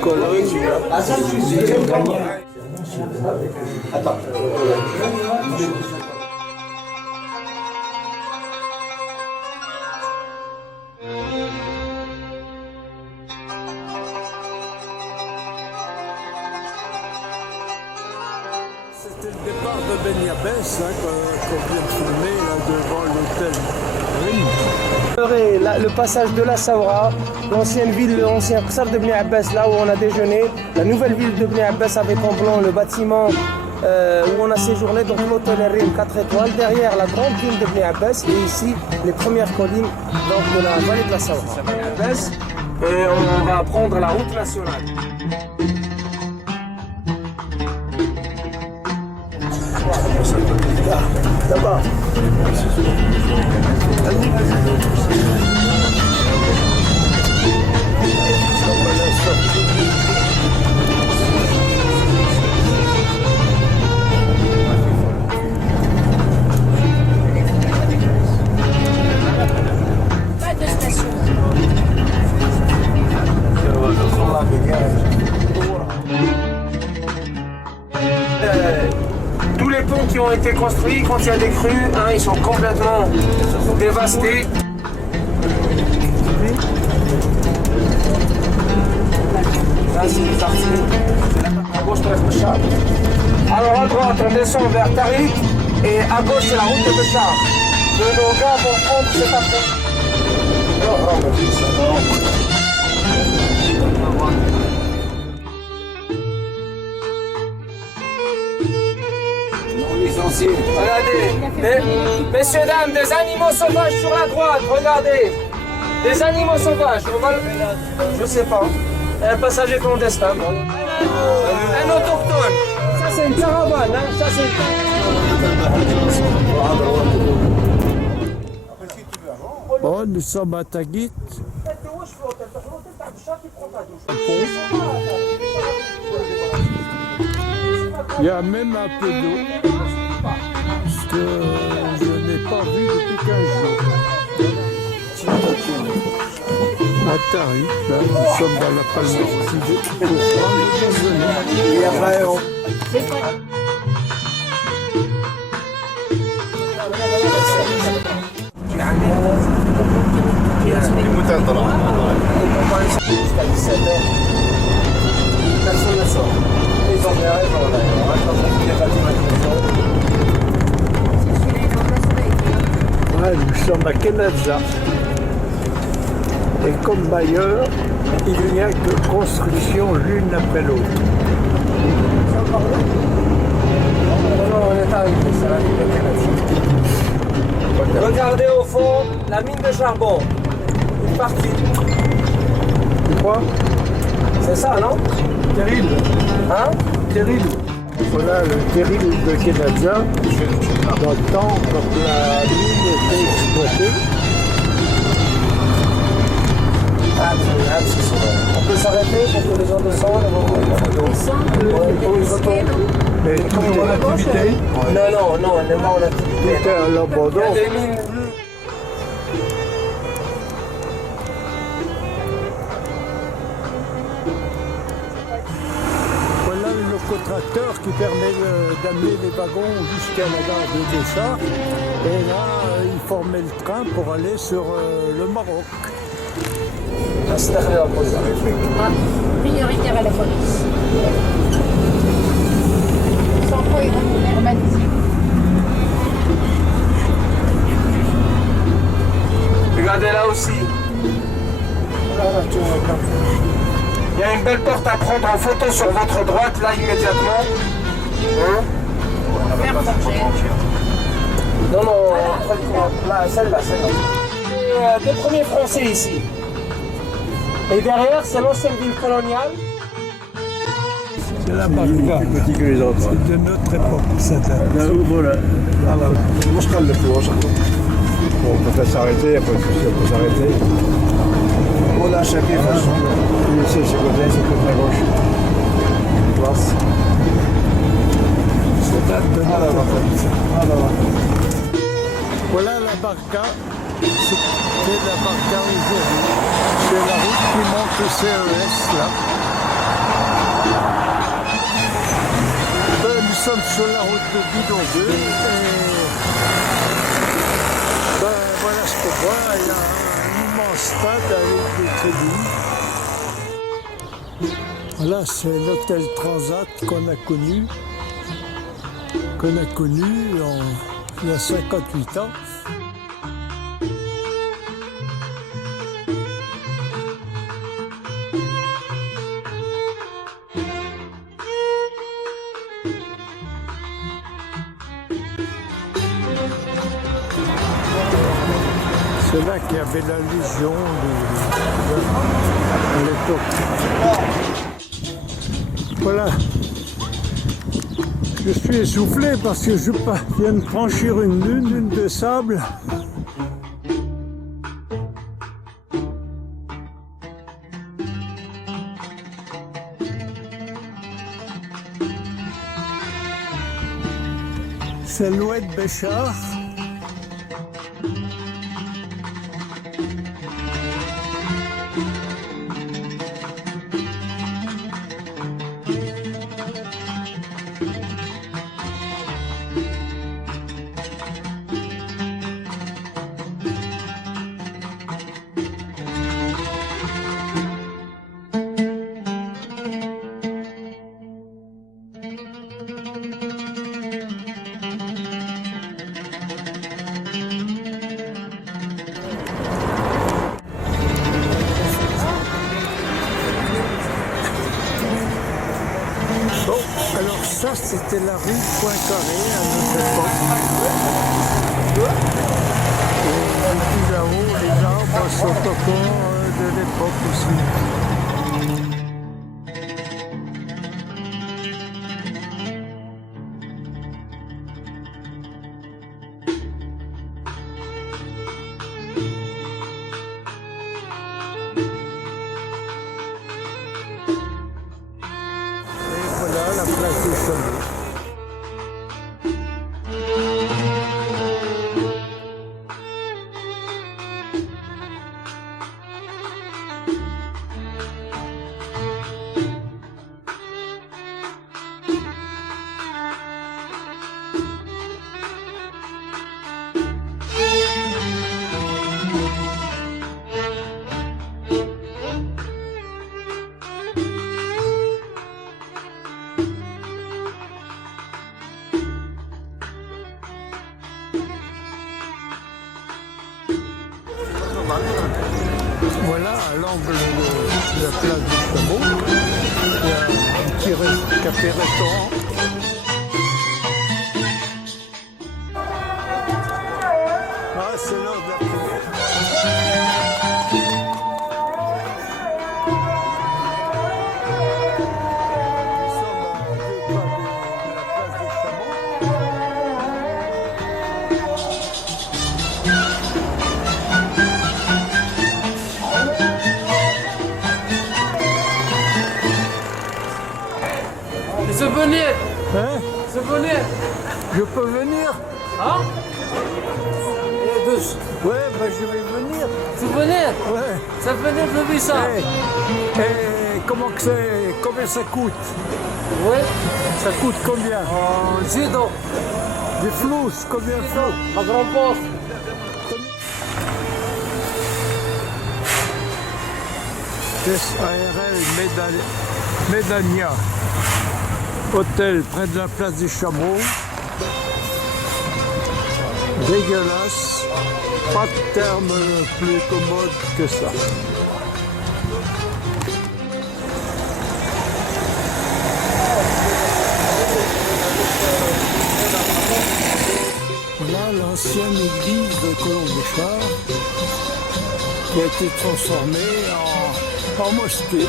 Cologne. Attends. C'était le départ de Beniabès qu'on vient de filmer là, devant l'hôtel Rim. Le passage de la Saoura, l'ancienne ville, l'ancien Qsar de Bni Abbas, là où on a déjeuné, la nouvelle ville de Bni Abbas avec en blanc le bâtiment où on a séjourné, donc l'hôtel Rim 4 étoiles, derrière la grande ville de Bni Abbas et ici les premières collines donc, de la vallée de la Saoura. Et on va prendre la route nationale. Là-bas. Pas de station. Tous les ponts qui ont été construits quand il y a des crues, ils sont complètement dévastés. Là, c'est une partie. À gauche, Béchar. Alors à droite, on descend vers Tariq et à gauche, c'est la route de Béchar. Nos gars vont prendre cet après. Regardez, messieurs, dames, des animaux sauvages sur la droite, regardez. Des animaux sauvages, on va je sais pas. Un passager clandestin. Un autochtone. Ça c'est une caravane, ça c'est Bon, nous sommes à Taguit. Il y a même un peu d'eau, puisque je n'ai pas vu depuis 15 jours. À Tariq, là, nous sommes dans la Palme pour prendre le déjeuner. Et après, jusqu'à 17h. Personne ne sort. Les gens derrière, on ouais, nous sommes à Kenaza. Et comme bailleur, il n'y a que construction l'une après l'autre. Non, on est arrivé, c'est la mine de Kenaza. Regardez au fond, la mine de charbon. Une partie. Quoi? C'est ça, non? Terrible. Hein? Terrible. Voilà le terrible de Kenaza, dans le temps quand la mine était exploitée. On peut s'arrêter pour que les gens descendent et vont Mais toujours en activité? Non, elle n'est pas en activité. Tout est à l'abandon. Il y a des mines. Voilà le locotracteur qui permet d'amener les wagons jusqu'à la gare de Béchar. Et là, il formait le train pour aller sur le Maroc. Prioritaire à la police. Sans quoi ils vont nous normaliser. Regardez là aussi. Il y a une belle porte à prendre en photo sur votre droite, là immédiatement. Hein? Non, là, celle-là. Des premiers Français ici. Et derrière, c'est l'ancienne ville coloniale. C'est la barca. Plus petit que les autres. C'est de notre époque, cette là. Voilà. Moi, je calme le plus, bon, on peut peut-être s'arrêter, il n'y a pas de souci, on peut s'arrêter. On a chaque façon. C'est ce côté à gauche. Place. C'est date de Ah, là-bas. Ah, là-bas. Voilà la barca. C'est la barca aujourd'hui. C'est la route qui monte au CES là. Nous sommes sur la route de Bidonville et voilà ce qu'on voit. Il y a un immense stade avec des tribunes. Voilà, c'est l'hôtel Transat qu'on a connu il y a 58 ans. C'est là qu'il y avait la Légion à l'époque. Voilà. Je suis essoufflé parce que je viens de franchir une dune de sable. C'est l'Oued Béchar. Alors ça, c'était la rue Poincaré à notre époque. Et puis là-haut, les arbres sont encore de l'époque aussi. La place des Chameaux. Voilà, à l'angle de la place du Chameau, il y a un petit café-restaurant. Ah, c'est l'heure de la prière. Nous sommes à 2 pas de la place du Chameau. Souvenir. Hein? Souvenir. Je peux venir? Hein? Ouais, ben je vais venir. Souvenir? Ouais. Souvenir de Vissa. Combien ça coûte? Ouais. Ça coûte combien? Zido. Des flous, combien de flous? Ma grande poste. SARL Médania. Hôtel près de la place des Chameaux. Dégueulasse. Pas de terme plus commode que ça. Voilà l'ancienne église de Colomb-Béchar qui a été transformée en mosquée.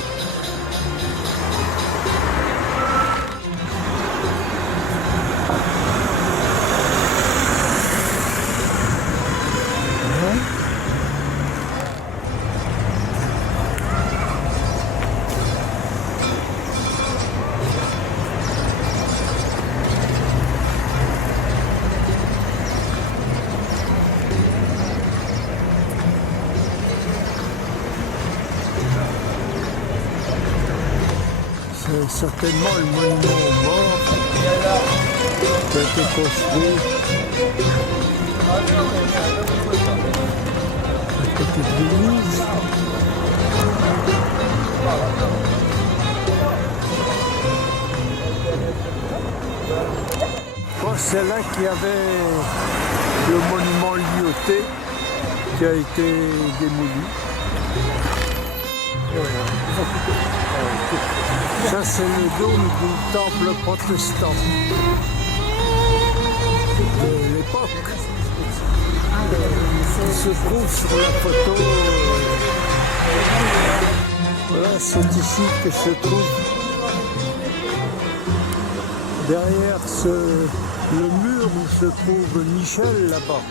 C'est certainement le monument aux morts qui a été construit à côté de l'église. Bon, c'est là qu'il y avait le monument Lyoté qui a été démoli. Ça, c'est le dôme du temple protestant de l'époque. Il se trouve sur la photo. Voilà, c'est ici que se trouve, derrière le mur où se trouve Michel, là-bas,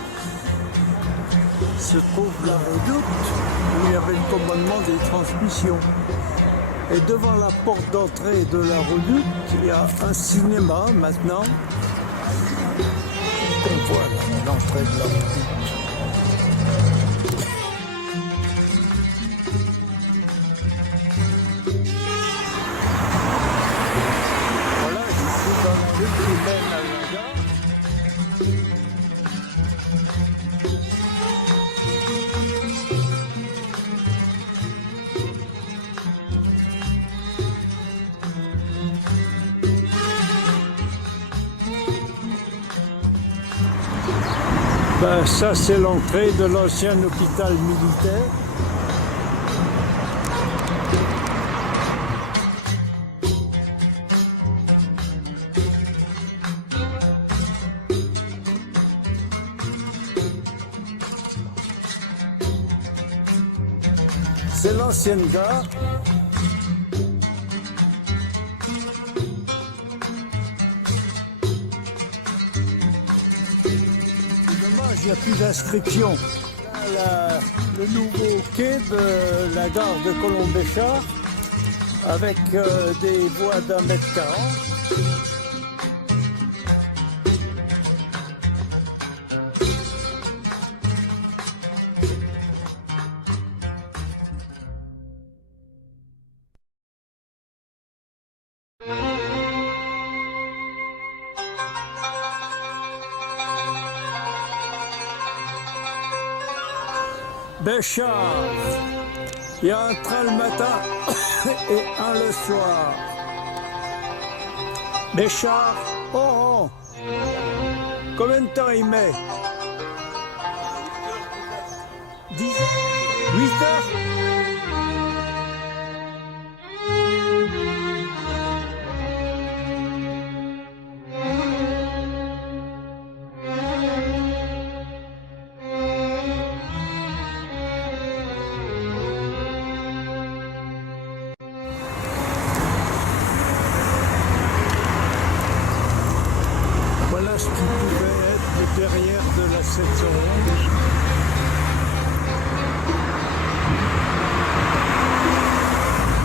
se trouve la redoute où il y avait le commandement des transmissions. Et devant la porte d'entrée de la redoute, il y a un cinéma maintenant. On voit l'entrée de la redoute. Voilà, je suis dans la rue qui mène à la gare. Ben, ça, c'est l'entrée de l'ancien hôpital militaire. C'est l'ancienne gare. Il n'y a plus d'inscription. Le nouveau quai de la gare de Colombéchard avec des voies d'1,40 m. Béchard, il y a un train le matin et un le soir. Béchard, oh, combien de temps il met? 10 8 heures? Voilà ce qui pouvait être le derrière de la 711.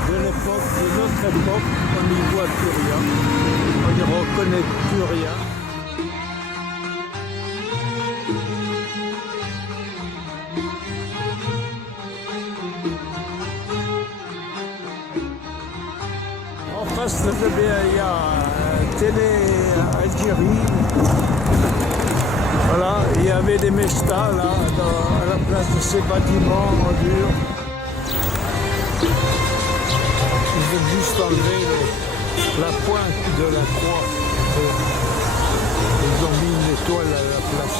De l'époque, de notre époque, on n'y voit plus rien, on n'y reconnaît plus rien. En face, il y a Télé Algérie. Voilà, il y avait des mechtas là, à la place de ces bâtiments en dur. Ils veulent juste enlever la pointe de la croix. Ils ont mis une étoile à la place.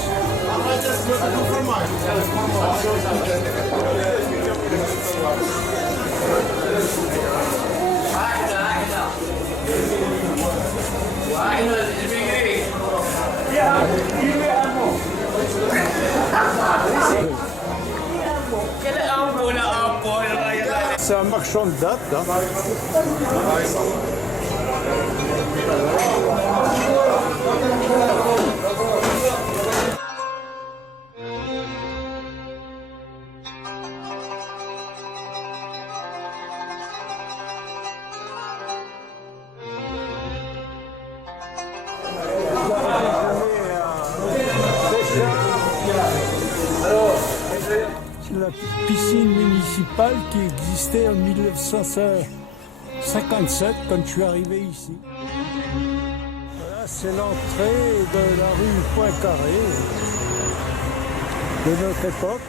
c'est un marchand de date. Hein. C'est la piscine municipale qui existait en 1957 quand je suis arrivé ici. Voilà, c'est l'entrée de la rue Poincaré de notre époque.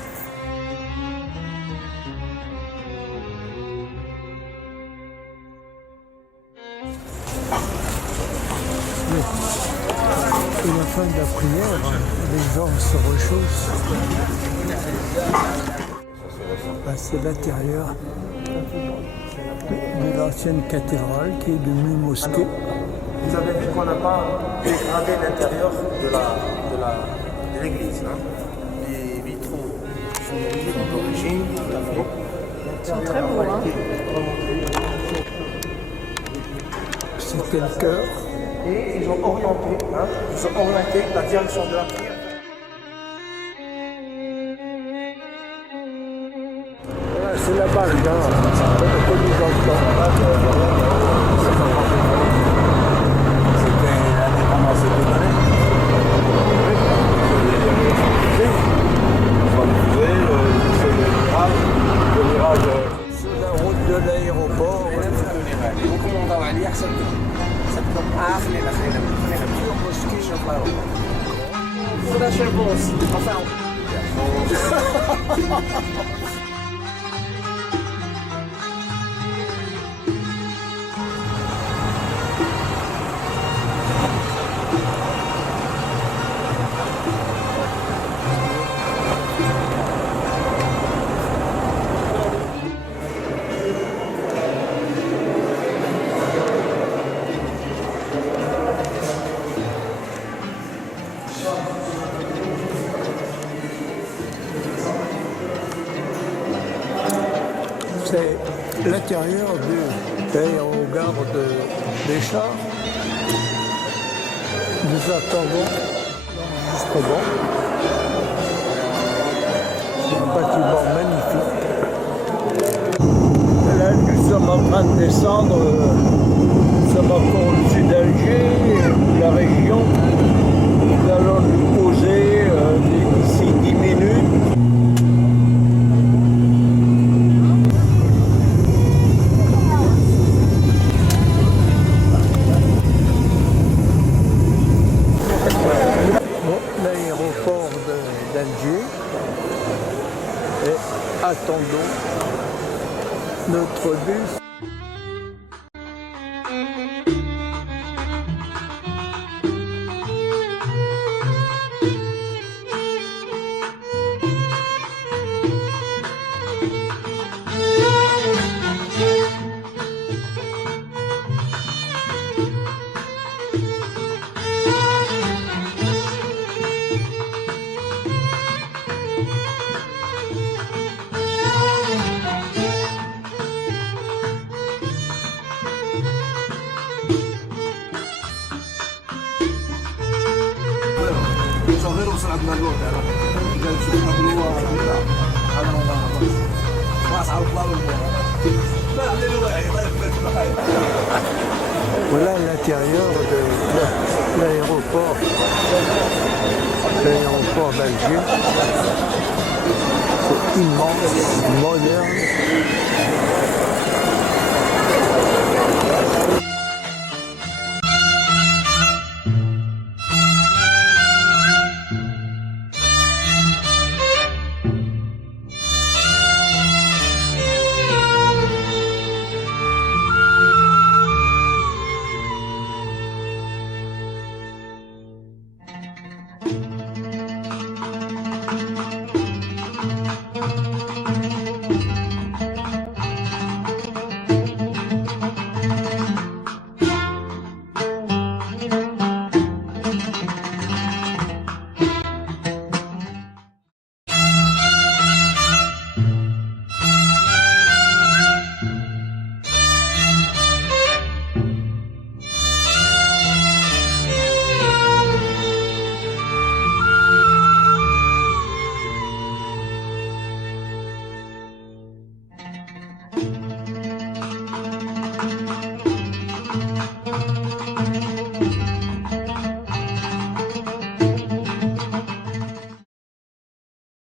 Et la fin de la prière, les gens se réchauffent. C'est l'intérieur de l'ancienne cathédrale qui est devenue mosquée. Vous avez vu qu'on n'a pas dégradé l'intérieur de l'église. Hein. Les vitraux sont d'origine, tout à fait. Ils sont très beaux. Hein. C'était le cœur. Et ils ont orienté la direction de la prière. C'est la barre, hein. C'était l'indépendance de l'année. C'est la route de l'aéroport. C'est l'intérieur de l'aérogare des chars. Nous attendons l'enregistrement. C'est un bâtiment magnifique. Là, nous sommes en train de descendre. Nous sommes encore au-dessus d'Alger, la région. Nous allons nous poser d'ici 10 minutes. d'Alger et attendons notre bus. Voilà l'intérieur de l'aéroport d'Alger. C'est immense, moderne.